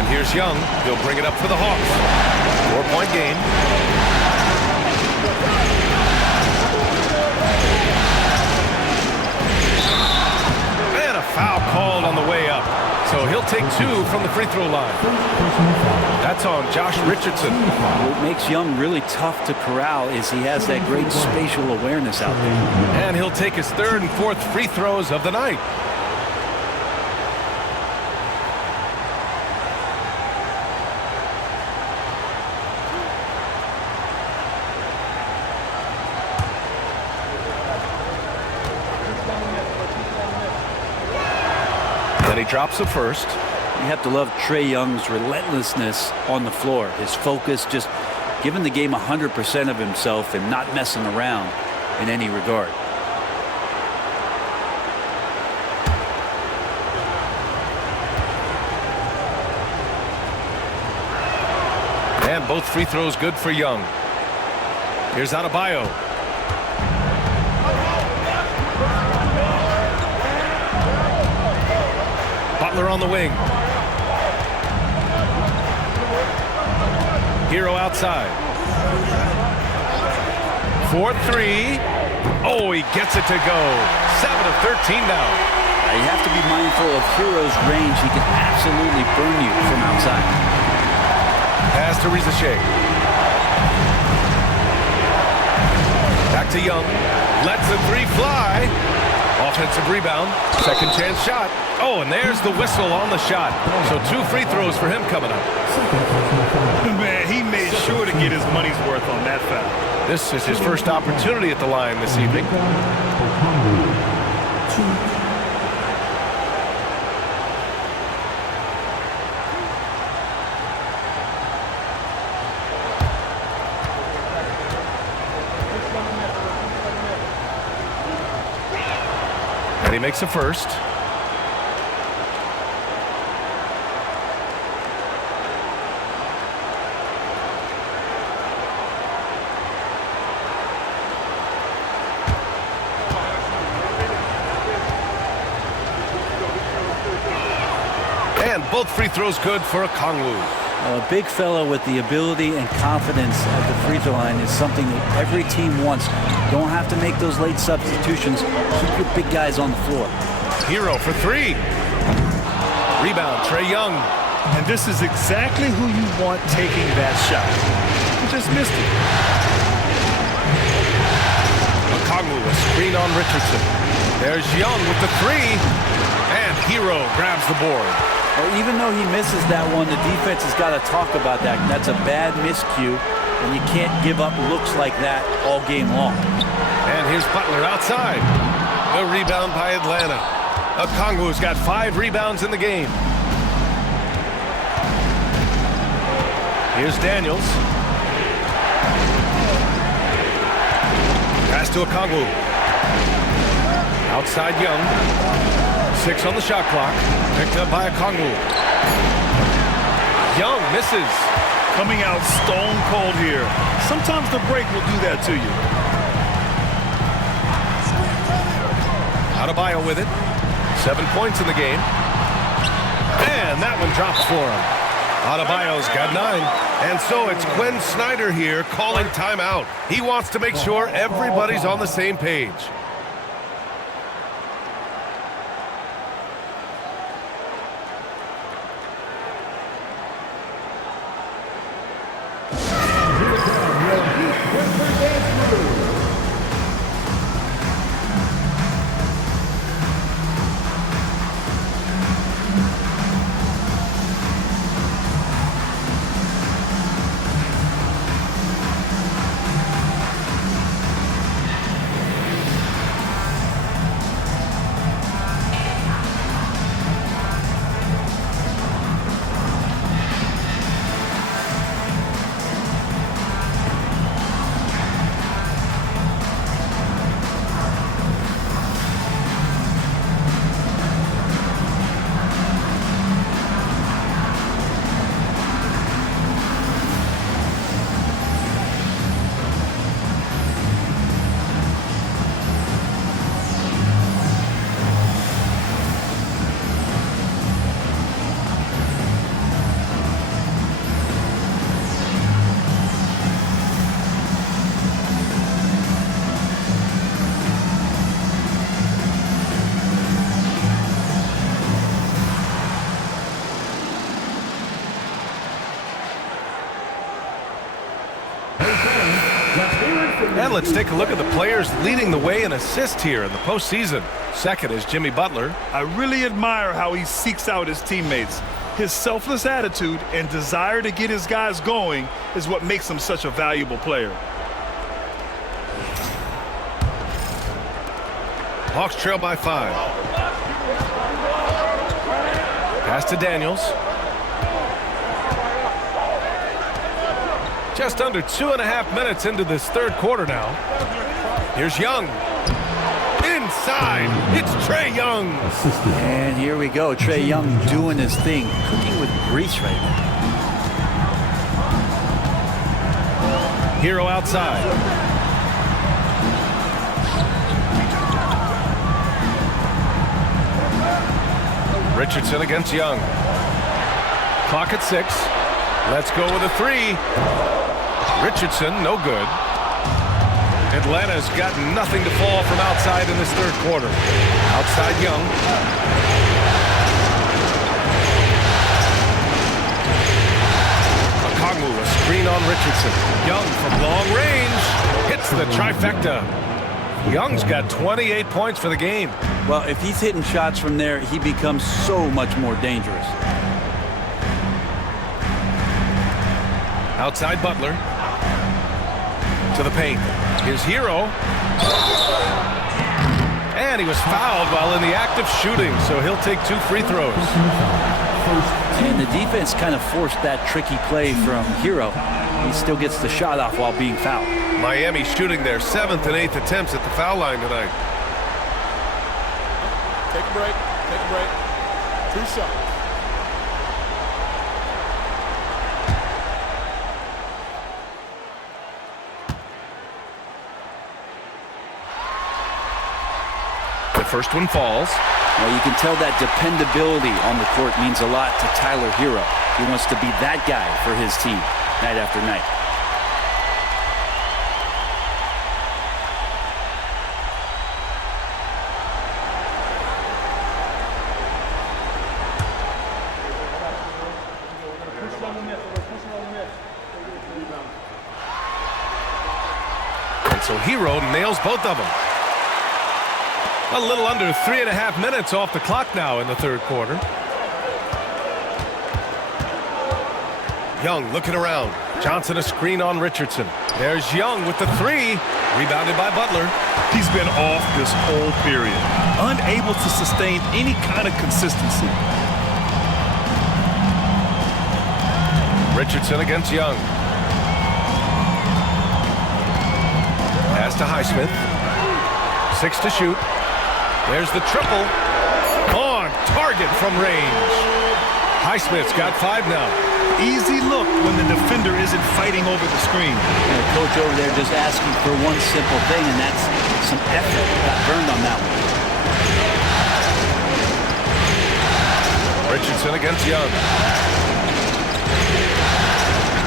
And here's Young. He'll bring it up for the Hawks. 4-point game. And a foul called on the way up. So he'll take 2 from the free throw line. That's on Josh Richardson. What makes Young really tough to corral is he has that great spatial awareness out there. And he'll take his 3rd and 4th free throws of the night. He drops the first. You have to love Trae Young's relentlessness on the floor. His focus, just giving the game 100% of himself and not messing around in any regard. And both free throws good for Young. Here's Adebayo. Butler on the wing. Hero outside. 4-3. Oh, he gets it to go. 7 of 13 now. You have to be mindful of Hero's range. He can absolutely burn you from outside. Pass to Rizachet. Back to Young. Lets the 3 fly. Offensive rebound. Second chance shot. Oh, and there's the whistle on the shot. So 2 free throws for him coming up. Man, he made sure to get his money's worth on that foul. This is his first opportunity at the line this evening. And he makes a first. And both free throws good for Okongwu. A big fella with the ability and confidence at the free throw line is something that every team wants. Don't have to make those late substitutions. Keep your big guys on the floor. Hero for 3. Rebound, Trae Young. And this is exactly who you want taking that shot. He just missed it. Okongwu, a screen on Richardson. There's Young with the 3. And Hero grabs the board. Well, even though he misses that one, the defense has got to talk about that. That's a bad miscue, and you can't give up looks like that all game long. And here's Butler outside. The rebound by Atlanta. Okongwu's got 5 rebounds in the game. Here's Daniels. Pass to Okongwu. Outside Young. 6 on the shot clock. Picked up by Okongwu. Young misses. coming out stone cold here. Sometimes the break will do that to you. Adebayo with it. 7 points in the game. And that one drops for him. Adebayo's got 9. And so it's Quinn Snyder here calling timeout. He wants to make sure everybody's on the same page. And let's take a look at the players leading the way in assists here in the postseason. Second is Jimmy Butler. I really admire how he seeks out his teammates. His selfless attitude and desire to get his guys going is what makes him such a valuable player. Hawks trail by 5. Pass to Daniels. Just under 2.5 minutes into this third quarter now. Here's Young. Inside, it's Trae Young. And here we go. Trae Young doing his thing, cooking with grease right now. Hero outside. Richardson against Young. Clock at 6. Let's go with a 3. Richardson, no good. Atlanta's got nothing to fall from outside in this third quarter. Outside Young. Okongwu, a screen on Richardson. Young from long range hits the trifecta. Young's got 28 points for the game. Well, if he's hitting shots from there, he becomes so much more dangerous. Outside Butler. To the paint. His Hero. And he was fouled while in the act of shooting, so he'll take 2 free throws. And the defense kind of forced that tricky play from Hero. He still gets the shot off while being fouled. Miami shooting their 7th and 8th attempts at the foul line tonight. Take a break. Take a break. 2 shots. The first one falls. Well, you can tell that dependability on the court means a lot to Tyler Hero. He wants to be that guy for his team night after night. And so Hero nails both of them. A little under 3.5 minutes off the clock now in the third quarter. Young looking around. Johnson a screen on Richardson. There's Young with the 3. Rebounded by Butler. He's been off this whole period. Unable to sustain any kind of consistency. Richardson against Young. Pass to Highsmith. 6 to shoot. There's the triple. On target from range. Highsmith's got 5 now. Easy look when the defender isn't fighting over the screen. The coach over there just asking for one simple thing, and that's some effort. Got burned on that one. Richardson against Young.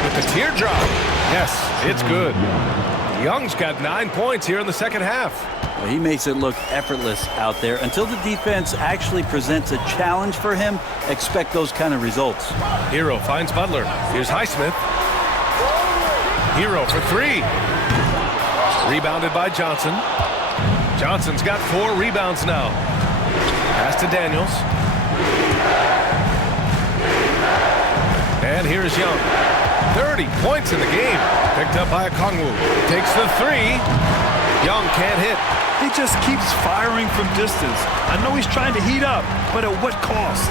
With the teardrop. Yes, it's good. Young's got 9 points here in the second half. Well, he makes it look effortless out there. Until the defense actually presents a challenge for him, expect those kind of results. Hero finds Butler. Here's Naismith. Hero for three. Rebounded by Johnson. Johnson's got 4 rebounds now. Pass to Daniels. And here's Young. 30 points in the game. Picked up by Okongwu. Takes the 3. Young can't hit. He just keeps firing from distance. I know he's trying to heat up, but at what cost?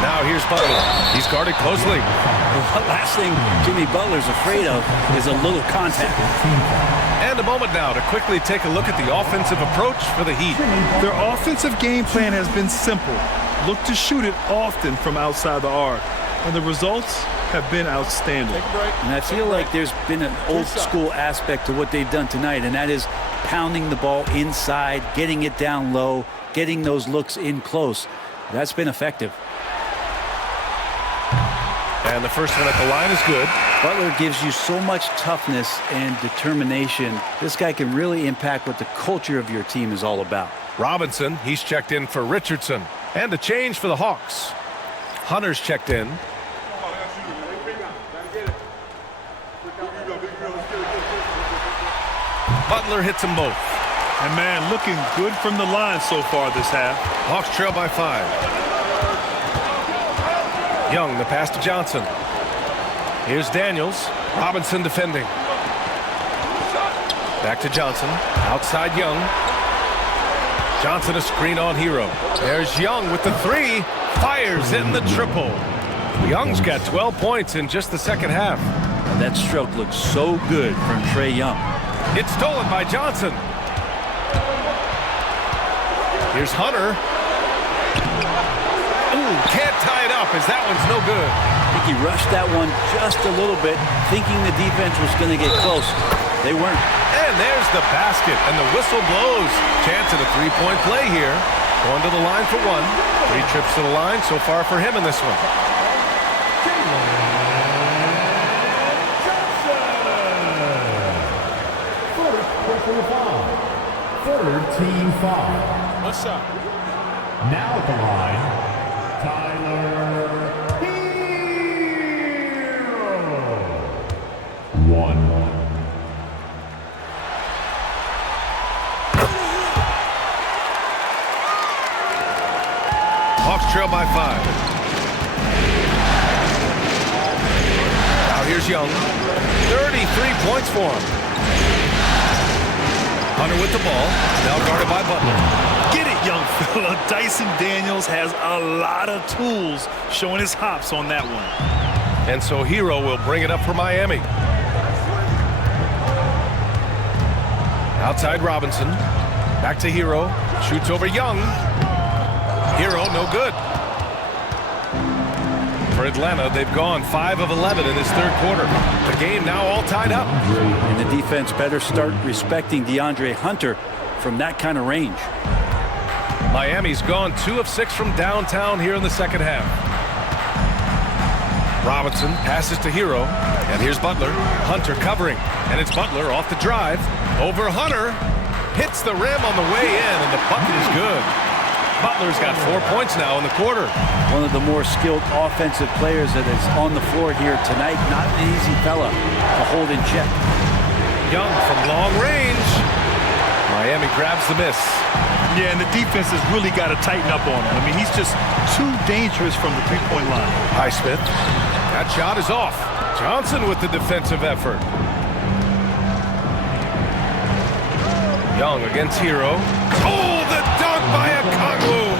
Now here's Butler. He's guarded closely. The last thing Jimmy Butler's afraid of is a little contact. And a moment now to quickly take a look at the offensive approach for the Heat. Their offensive game plan has been simple. Look to shoot it often from outside the arc. And the results have been outstanding. And I feel like there's been an old school aspect to what they've done tonight, and that is pounding the ball inside, getting it down low, getting those looks in close. That's been effective. And the first one at the line is good. Butler gives you so much toughness and determination. This guy can really impact what the culture of your team is all about. Robinson, he's checked in for Richardson. And a change for the Hawks. Hunter's checked in. Butler hits them both. And man, looking good from the line so far this half. Hawks trail by 5. Young, the pass to Johnson. Here's Daniels. Robinson defending. Back to Johnson. Outside Young. Johnson a screen on Hero. There's Young with the 3. Fires in the triple. Young's got 12 points in just the second half. And that stroke looks so good from Trae Young. It's stolen by Johnson. Here's Hunter. Ooh, can't tie it up as that one's no good. I think he rushed that one just a little bit, thinking the defense was going to get close. They weren't. And there's the basket, and the whistle blows. Chance at a 3-point play here. Going to the line for 1. 3 trips to the line so far for him in this one. Third team foul. What's up? Now at the line, Tyler Hero. 1. Hawks trail by 5. Now here's Young. 33 points for him. Hunter with the ball. Now guarded by Butler. Get it, young fella. Dyson Daniels has a lot of tools, showing his hops on that one. And so Hero will bring it up for Miami. Outside Robinson. Back to Hero. Shoots over Young. Hero no good. For Atlanta, they've gone 5 of 11 in this third quarter. The game now all tied up. And the defense better start respecting DeAndre Hunter from that kind of range. Miami's gone 2 of 6 from downtown here in the second half. Robinson passes to Hero. And here's Butler. Hunter covering. And it's Butler off the drive. Over Hunter. Hits the rim on the way in, and the bucket is good. Butler's got 4 points now in the quarter. One of the more skilled offensive players that is on the floor here tonight. Not an easy fella to hold in check. Young from long range. Miami grabs the miss. Yeah, and the defense has really got to tighten up on him. I mean, he's just too dangerous from the three-point line. Naismith. That shot is off. Johnson with the defensive effort. Young against Hero. Oh, the dunk by Okongwu.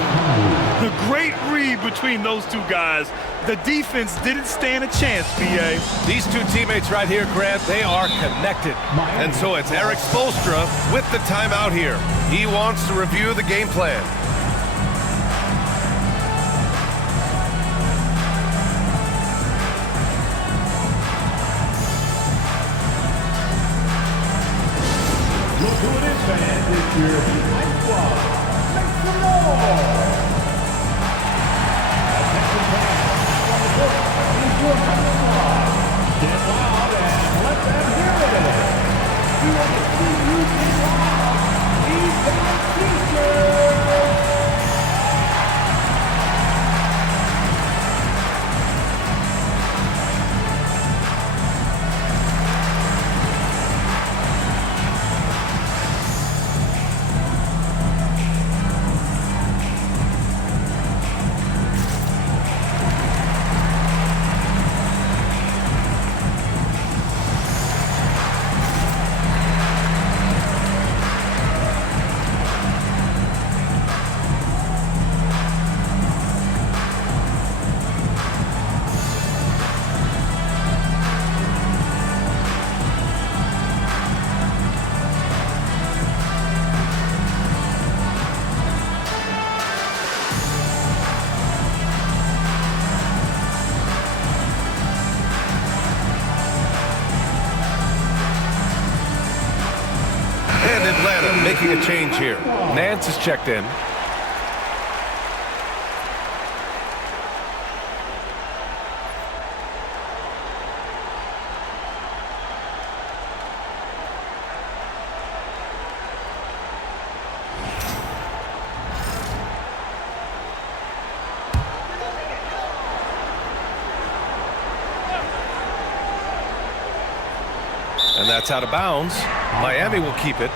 The great read between those two guys. The defense didn't stand a chance, B.A. These two teammates right here, Grant, they are connected. And so it's Eric Spoelstra with the timeout here. He wants to review the game plan. Get loud and let them hear it. WNBA And Atlanta making a change here. Nance is checked in. And that's out of bounds. Miami will keep it.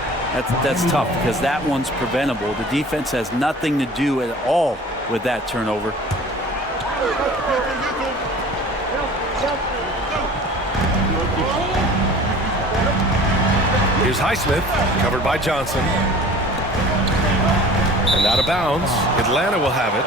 That's tough because that one's preventable. The defense has nothing to do at all with that turnover. Here's Naismith, covered by Johnson. And out of bounds. Atlanta will have it.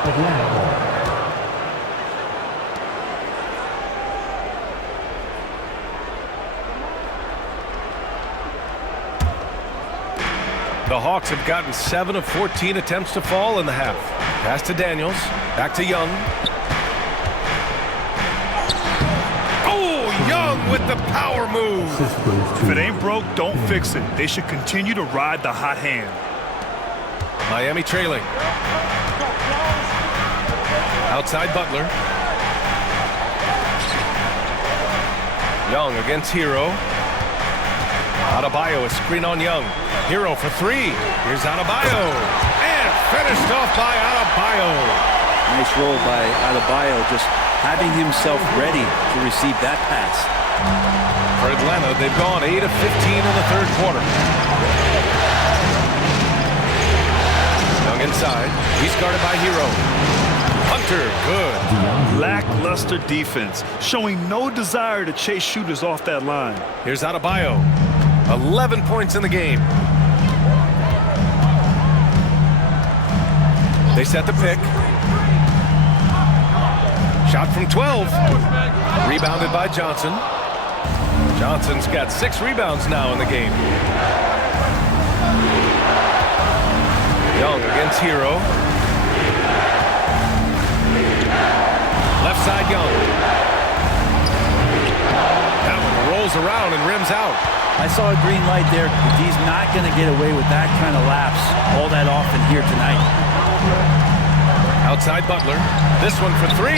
The Hawks have gotten 7 of 14 attempts to fall in the half. Pass to Daniels. Back to Young. Oh, Young with the power move. If it ain't broke, don't fix it. They should continue to ride the hot hand. Miami trailing. Outside Butler. Young against Hero. Adebayo is screen on Young. Hero for three. Here's Adebayo. And finished off by Adebayo. Nice roll by Adebayo, just having himself ready to receive that pass. For Atlanta, they've gone 8 of 15 in the third quarter. Young inside. He's guarded by Hero. Hunter, good. Lackluster defense, showing no desire to chase shooters off that line. Here's Adebayo. 11 points in the game. They set the pick. Shot from 12. Rebounded by Johnson. Johnson's got 6 rebounds now in the game. Young against Hero. Left side Young. That one rolls around and rims out. I saw a green light there. He's not going to get away with that kind of lapse all that often here tonight. Outside Butler. This one for 3.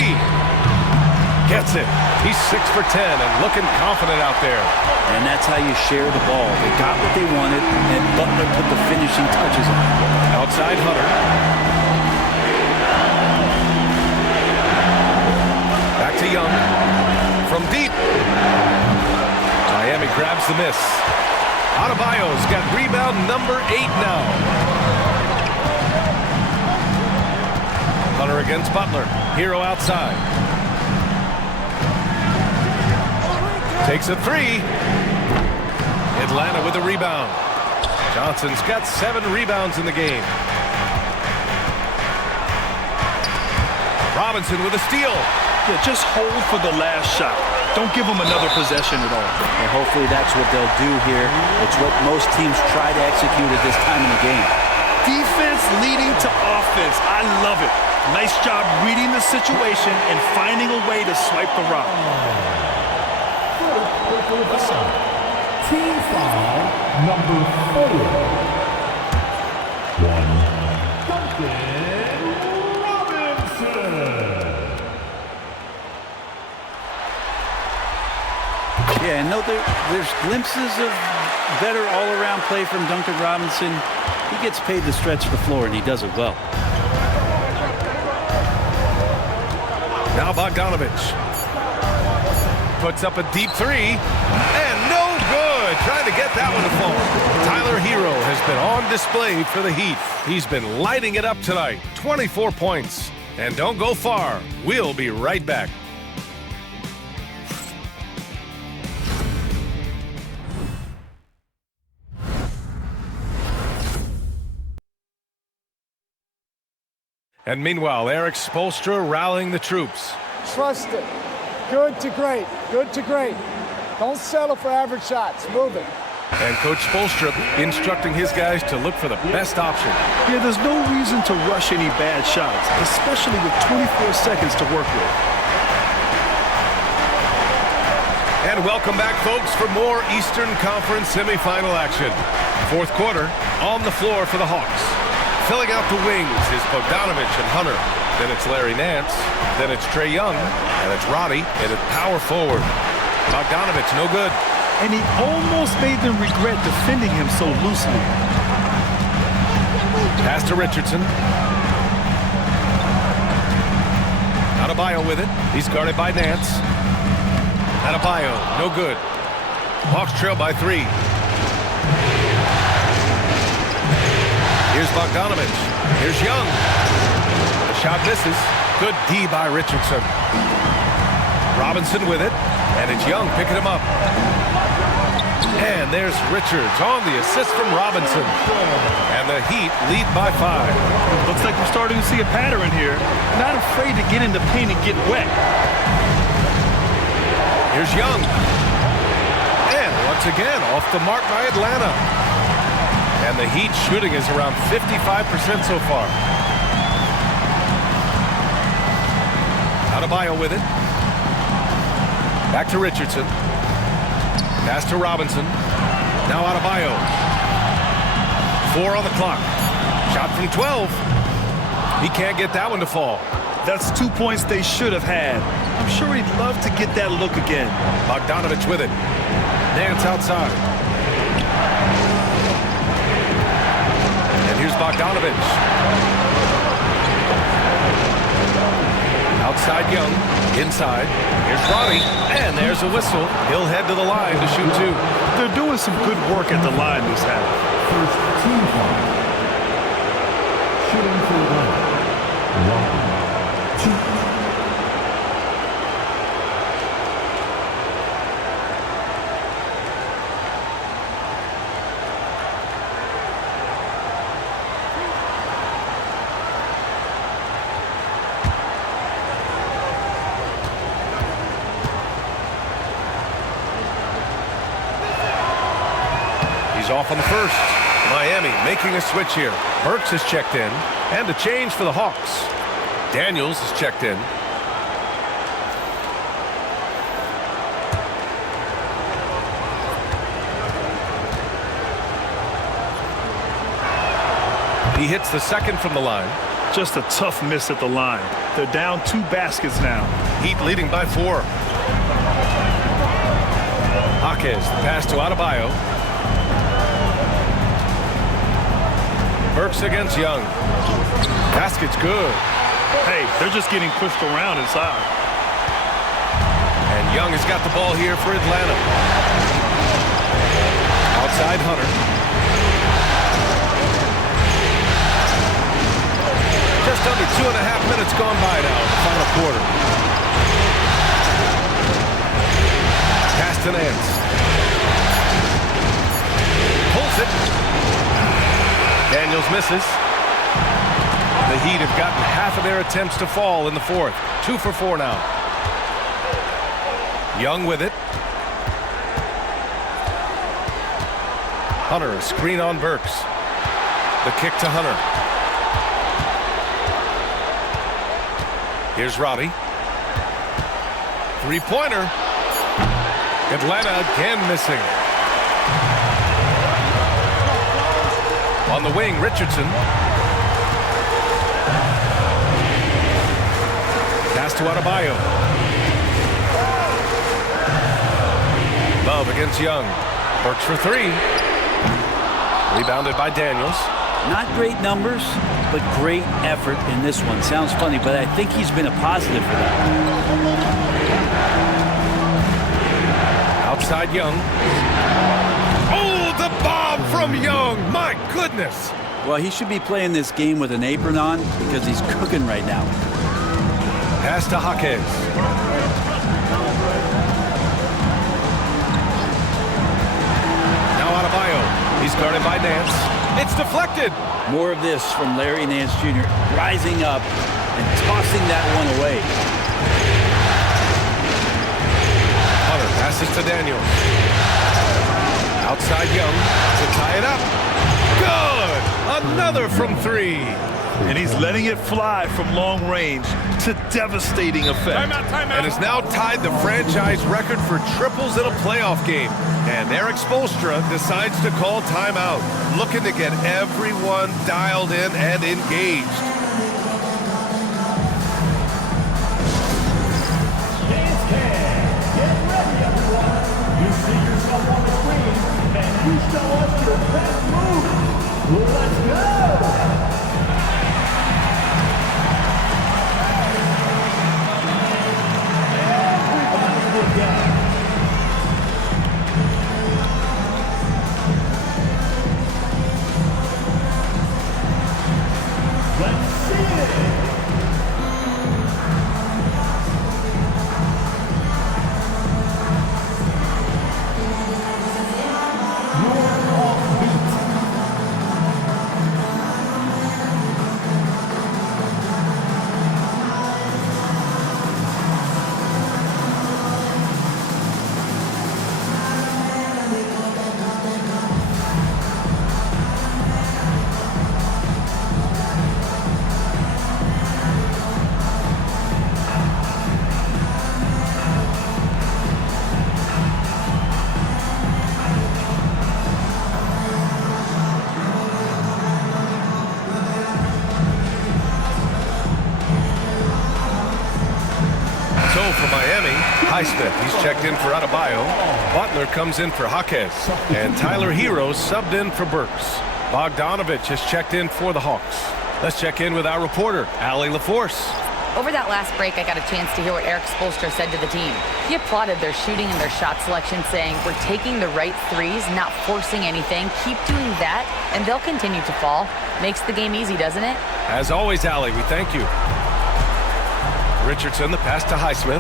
Gets it. He's 6 for 10 and looking confident out there. And that's how you share the ball. They got what they wanted, and Butler put the finishing touches on it. Outside Hunter. Back to Young. From deep. Miami grabs the miss. Adebayo's got rebound number 8 now. Hunter against Butler. Hero outside. Takes a 3. Atlanta with a rebound. Johnson's got 7 rebounds in the game. Robinson with a steal. Yeah, just hold for the last shot. Don't give them another possession at all. And hopefully that's what they'll do here. It's what most teams try to execute at this time in the game. Defense leading to offense. I love it. Nice job reading the situation and finding a way to swipe the rock. Team foul number 4. Duncan Robinson. Yeah, and there's glimpses of better all-around play from Duncan Robinson. He gets paid to stretch the floor, and he does it well. Now Bogdanovich puts up a deep three, and no good. Trying to get that one to fall. Tyler Hero has been on display for the Heat. He's been lighting it up tonight. 24 points. And don't go far. We'll be right back. And meanwhile, Eric Spoelstra rallying the troops. Trust it. Good to great. Good to great. Don't settle for average shots. Move it. And Coach Spoelstra instructing his guys to look for the best option. Yeah, there's no reason to rush any bad shots, especially with 24 seconds to work with. And welcome back, folks, for more Eastern Conference semifinal action. Fourth quarter, on the floor for the Hawks. Filling out the wings is Bogdanovich and Hunter. Then it's Larry Nance. Then it's Trae Young. And it's Roddy. And it's power forward. Bogdanovich, no good. And he almost made them regret defending him so loosely. Pass to Richardson. Adebayo with it. He's guarded by Nance. Adebayo, no good. Hawks trail by 3. Here's Bogdanovich. Here's Young. The shot misses. Good D by Richardson. Robinson with it. And it's Young picking him up. And there's Richards on the assist from Robinson. And the Heat lead by 5. Looks like we're starting to see a pattern here. Not afraid to get in the paint and get wet. Here's Young. And once again, off the mark by Atlanta. And the Heat shooting is around 55% so far. Adebayo with it. Back to Richardson. Pass to Robinson. Now Adebayo. 4 on the clock. Shot from 12. He can't get that one to fall. That's 2 points they should have had. I'm sure he'd love to get that look again. Bogdanovich with it. Nance outside. And here's Bogdanovich. Outside Young. Inside. Here's Roddy. And there's a whistle. He'll head to the line to shoot 2. They're doing some good work at the line this half. First team foul. Shooting for the line. 1, 2. He's off on the first. Miami making a switch here. Burks has checked in. And a change for the Hawks. Daniels is checked in. He hits the second from the line. Just a tough miss at the line. They're down 2 baskets now. Heat leading by 4. Jaquez, the pass to Adebayo. Burks against Young. Basket's good. Hey, they're just getting pushed around inside. And Young has got the ball here for Atlanta. Outside Hunter. Just under 2.5 minutes gone by now in the final quarter. Pass to Nance. Pulls it. Daniels misses. The Heat have gotten half of their attempts to fall in the fourth. 2 for 4 now. Young with it. Hunter, a screen on Burks. The kick to Hunter. Here's Roddy. 3-pointer. Atlanta again missing. On the wing, Richardson. Pass to Adebayo. Love against Young. Works for three. Rebounded by Daniels. Not great numbers, but great effort in this one. Sounds funny, but I think he's been a positive for them. Outside Young. Oh, the bomb from Young. My goodness. Well, he should be playing this game with an apron on because he's cooking right now. Pass to Jaquez. Now Adebayo. He's guarded by Nance. It's deflected. More of this from Larry Nance Jr. rising up and tossing that one away. Hunter passes to Daniels. Outside Young to tie it up. Good! Another from three. And he's letting it fly from long range to devastating effect. Timeout. And has now tied the franchise record for triples in a playoff game. And Eric Spoelstra decides to call timeout, looking to get everyone dialed in and engaged. Dance cam. Get ready, everyone. You see yourself on the screen, and you show us your best move. Let's go. For Miami, Naismith, he's checked in for Adebayo. Butler comes in for Jaquez. And Tyler Hero subbed in for Burks. Bogdanovich has checked in for the Hawks. Let's check in with our reporter, Allie LaForce. Over that last break, I got a chance to hear what Eric Spoelstra said to the team. He applauded their shooting and their shot selection, saying, "We're taking the right threes, not forcing anything. Keep doing that, and they'll continue to fall." Makes the game easy, doesn't it? As always, Allie, we thank you. Richardson, the pass to Highsmith.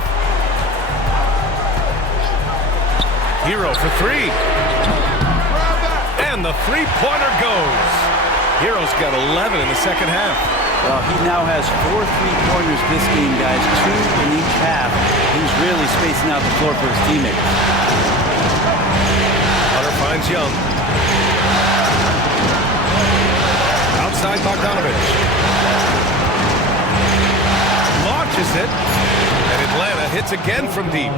Hero for three. And the three-pointer goes. Hero's got 11 in the second half. Well, he now has 4 3-pointers this game, guys. 2 in each half. He's really spacing out the floor for his teammates. Hunter finds Young. Outside Bogdanovich. Launches it. And Atlanta hits again from deep.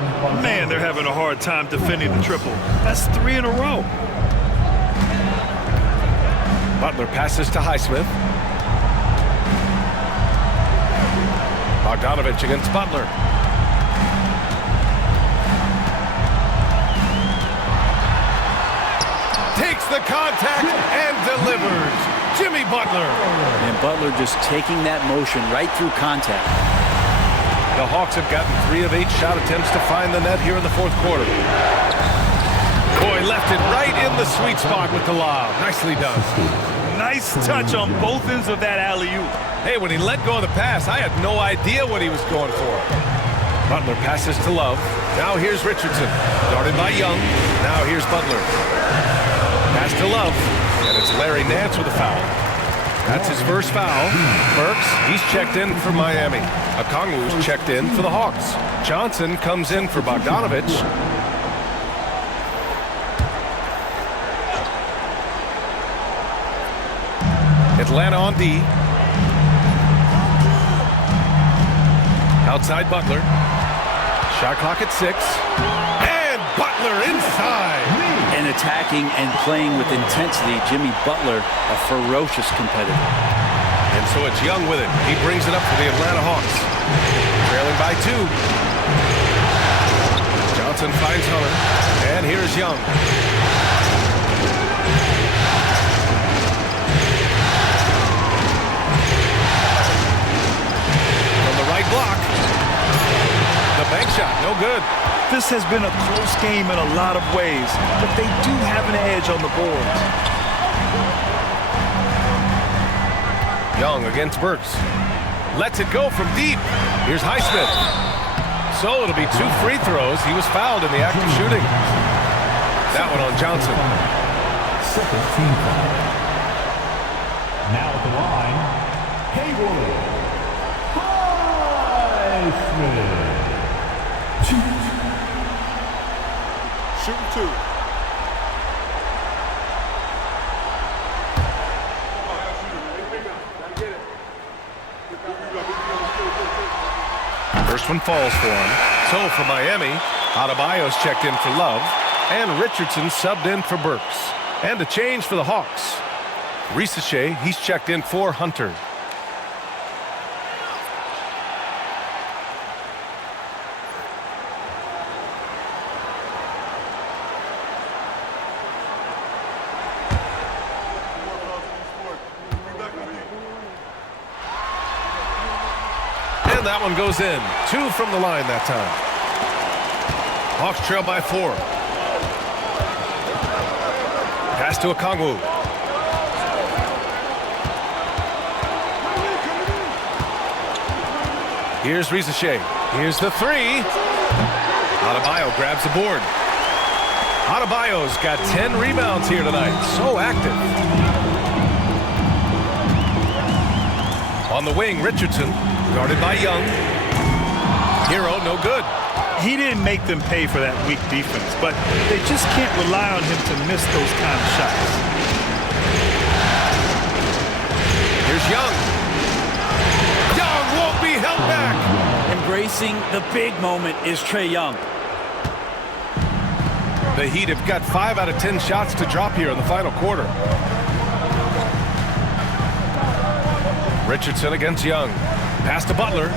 Man, they're having a hard time defending the triple. That's 3 in a row. Butler passes to Highsmith. Bogdanovich against Butler. Takes the contact and delivers. Jimmy Butler. And Butler just taking that motion right through contact. The Hawks have gotten 3 of 8 shot attempts to find the net here in the fourth quarter. Coy left it right in the sweet spot with the lob. Nicely done. Nice touch on both ends of that alley-oop. Hey, when he let go of the pass, I had no idea what he was going for. Butler passes to Love. Now here's Richardson. Guarded by Young. Now here's Butler. Pass to Love. And it's Larry Nance with a foul. That's his first foul. Burks, he's checked in for Miami. Okongwu's checked in for the Hawks. Johnson comes in for Bogdanovich. Atlanta on D. Outside Butler. Shot clock at 6. And Butler inside. And attacking and playing with intensity, Jimmy Butler, a ferocious competitor. And so it's Young with it. He brings it up for the Atlanta Hawks. Trailing by 2. Johnson finds Hunter. And here's Here's Young. From the right block. The bank shot, no good. This has been a close game in a lot of ways, but they do have an edge on the boards. Young against Burks. Lets it go from deep. Here's Naismith. So it'll be 2 free throws. He was fouled in the act of shooting. That one on Johnson. Second team foul. Now at the line, Haywood. Naismith. Shooting 2. First one falls for him. So for Miami, Adebayo's checked in for Love, and Richardson subbed in for Burks. And a change for the Hawks. Ricochet, he's checked in for Hunter. That one goes in. 2 from the line that time. Hawks trail by 4. Pass to Okongwu. Here's Ricochet. Here's the 3. Adebayo grabs the board. Adebayo's got 10 rebounds here tonight. So active. On the wing, Richardson. Guarded by Young. Hero, no good. He didn't make them pay for that weak defense, but they just can't rely on him to miss those kind of shots. Here's Young. Young won't be held back. Embracing the big moment is Trae Young. The Heat have got 5 out of 10 shots to drop here in the final quarter. Richardson against Young. Pass to Butler.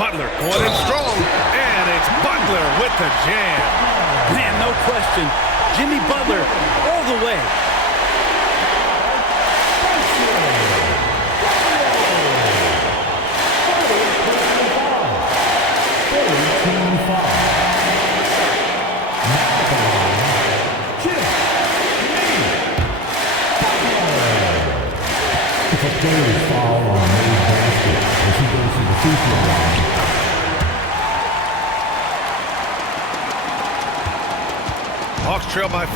Butler going in strong. And it's Butler with the jam. Man, no question. Jimmy Butler all the way. Daily foul on May's basket as he goes to the free throw line. Hawks trail by 5.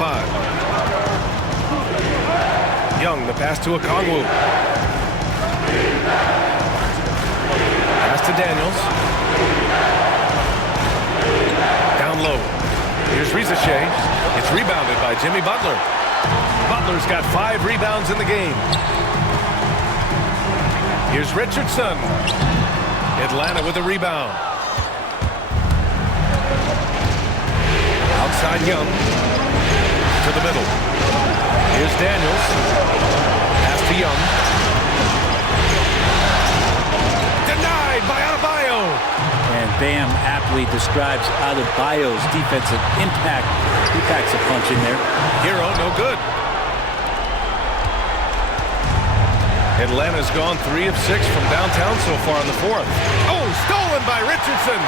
Young, the pass to Okongwu. Pass to Daniels. Down low. Here's Ricochet. It's rebounded by Jimmy Butler. Butler's got 5 rebounds in the game. Here's Richardson. Atlanta with a rebound. Outside Young. To the middle. Here's Daniels. Pass to Young. Denied by Adebayo. And Bam aptly describes Adebayo's defensive impact. He packs a punch in there. Hero, no good. Atlanta's gone 3 of 6 from downtown so far in the 4th. Oh, stolen by Richardson.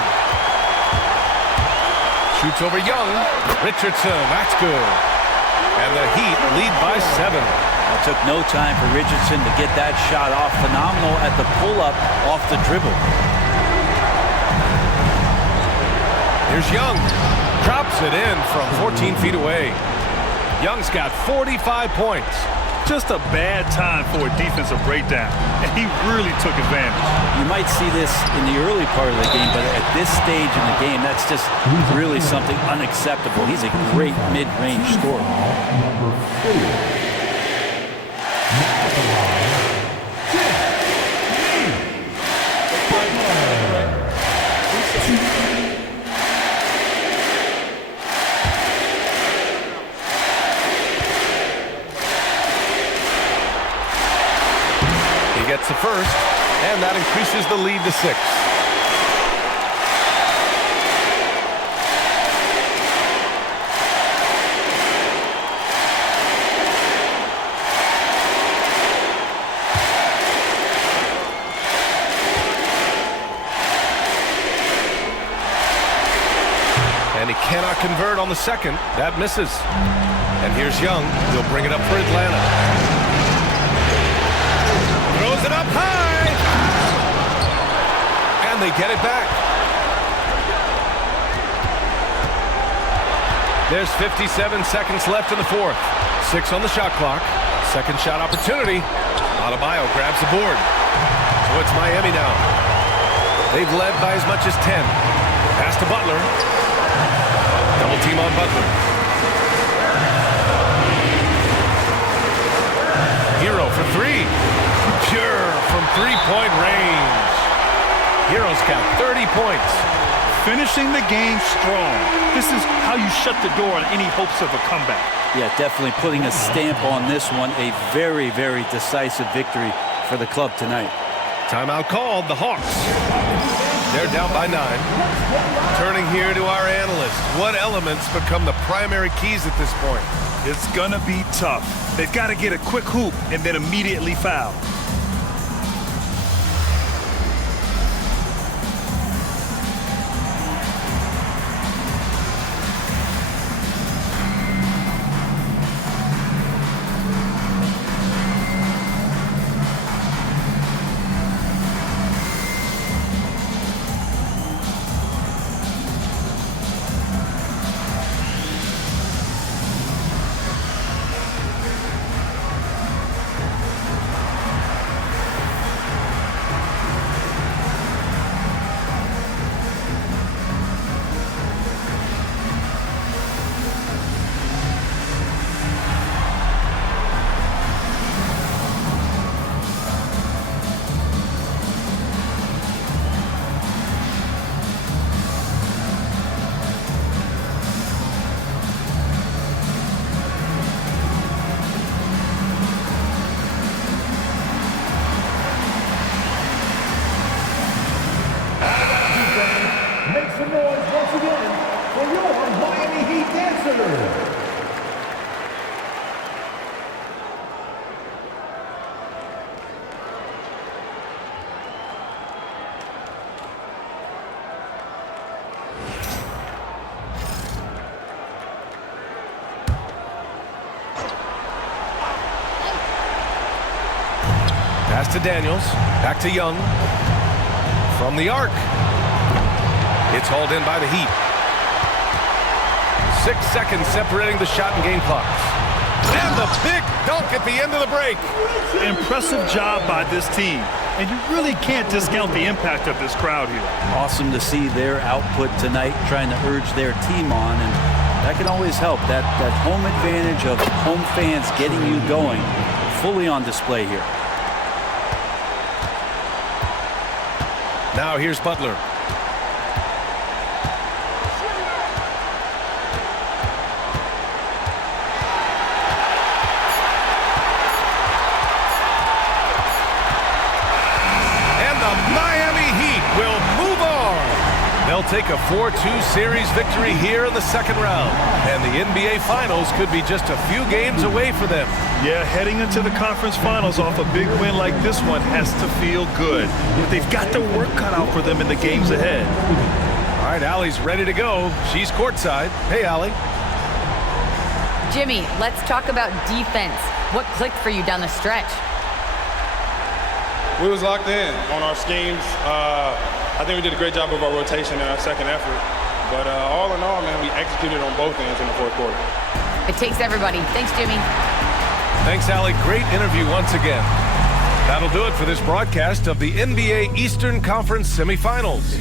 Shoots over Young. Richardson, that's good. And the Heat lead by 7. It took no time for Richardson to get that shot off. Phenomenal at the pull-up off the dribble. Here's Young. Drops it in from 14 feet away. Young's got 45 points. Just a bad time for a defensive breakdown, and he really took advantage. You might see this in the early part of the game, but at this stage in the game, that's just really something unacceptable. He's a great mid-range scorer. Number 4. gets the first, and that increases the lead to 6. And he cannot convert on the second. That misses. And here's Young. He'll bring it up for Atlanta. Throws it up high. And they get it back. There's 57 seconds left in the fourth. 6 on the shot clock. Second shot opportunity. Adebayo grabs the board. So it's Miami now. They've led by as much as 10. Pass to Butler. Double team on Butler. Hero for 3. Pure from three-point range. Hero's got 30 points. Finishing the game strong. This is how you shut the door on any hopes of a comeback. Yeah, definitely putting a stamp on this one. A very, very decisive victory for the club tonight. Timeout called. The Hawks. They're down by 9. Turning here to our analyst. What elements become the primary keys at this point? It's going to be tough. They've got to get a quick hoop and then immediately foul. Pass to Daniels. Back to Young. From the arc. It's hauled in by the Heat. 6 seconds separating the shot and game clocks. And the big dunk at the end of the break. Impressive job by this team. And you really can't discount the impact of this crowd here. Awesome to see their output tonight, trying to urge their team on, and that can always help. That home advantage of home fans getting you going, fully on display here. Now here's Butler. They'll take a 4-2 series victory here in the second round. And the NBA Finals could be just a few games away for them. Yeah, heading into the conference finals off a big win like this one has to feel good. But they've got their work cut out for them in the games ahead. All right, Allie's ready to go. She's courtside. Hey, Allie. Jimmy, let's talk about defense. What clicked for you down the stretch? We was locked in on our schemes. I think we did a great job of our rotation in our second effort. But all in all, man, we executed on both ends in the fourth quarter. It takes everybody. Thanks, Jimmy. Thanks, Allie. Great interview once again. That'll do it for this broadcast of the NBA Eastern Conference semifinals.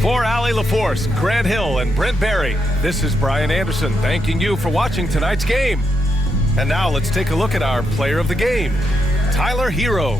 For Allie LaForce, Grant Hill, and Brent Barry, this is Brian Anderson thanking you for watching tonight's game. And now let's take a look at our player of the game, Tyler Hero.